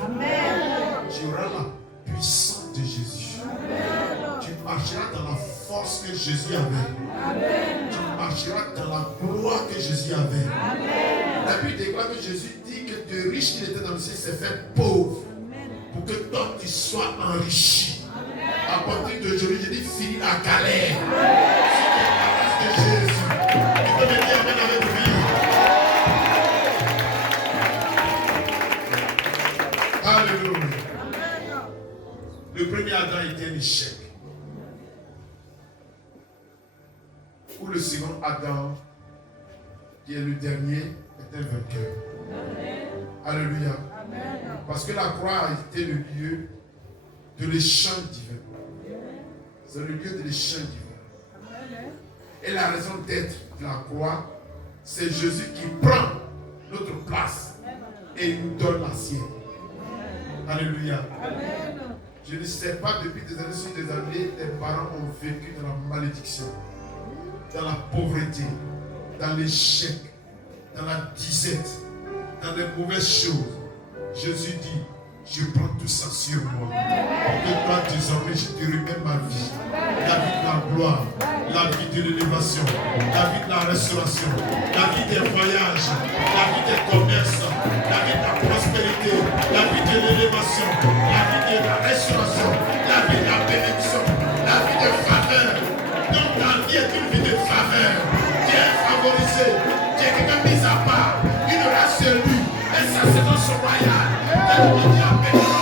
Tu auras la puissance de Jésus. Tu marcheras dans la force que Jésus avait. Tu marcheras dans la gloire que Jésus avait. La Bible déclare que Jésus dit que de riche qu'il était dans le ciel s'est fait pauvre pour que toi tu sois enrichi. À partir d'aujourd'hui, je dis fini la galère. Si tu es la race de Jésus, tu peux me dire Amen avec lui. Alléluia. Le premier Adam était un échec. Ou le second Adam, qui est le dernier, est un vainqueur. Alléluia. Parce que la croix a été le lieu de l'échange divin. C'est le lieu de l'échange divin. Et la raison d'être de la croix, c'est Jésus qui prend notre place et il nous donne la sienne. Alléluia. Je ne sais pas, depuis des années sur des années, les parents ont vécu dans la malédiction, dans la pauvreté, dans l'échec, dans la disette, dans les mauvaises choses. Jésus dit, je prends tout ça sur moi. Pour que toi, désormais, je te remets ma vie. La vie de la gloire, la vie de l'élévation, la vie de la restauration, la vie des voyages, la vie des commerces, la vie de la prospérité, la vie de l'élévation, la vie de la restauration, la vie de la bénédiction, la vie de faveur. Donc ta vie est une vie de faveur. Tu es favorisé, tu es quelqu'un mis à part, une race élue, un sacerdoce royal. Elle dit Amen.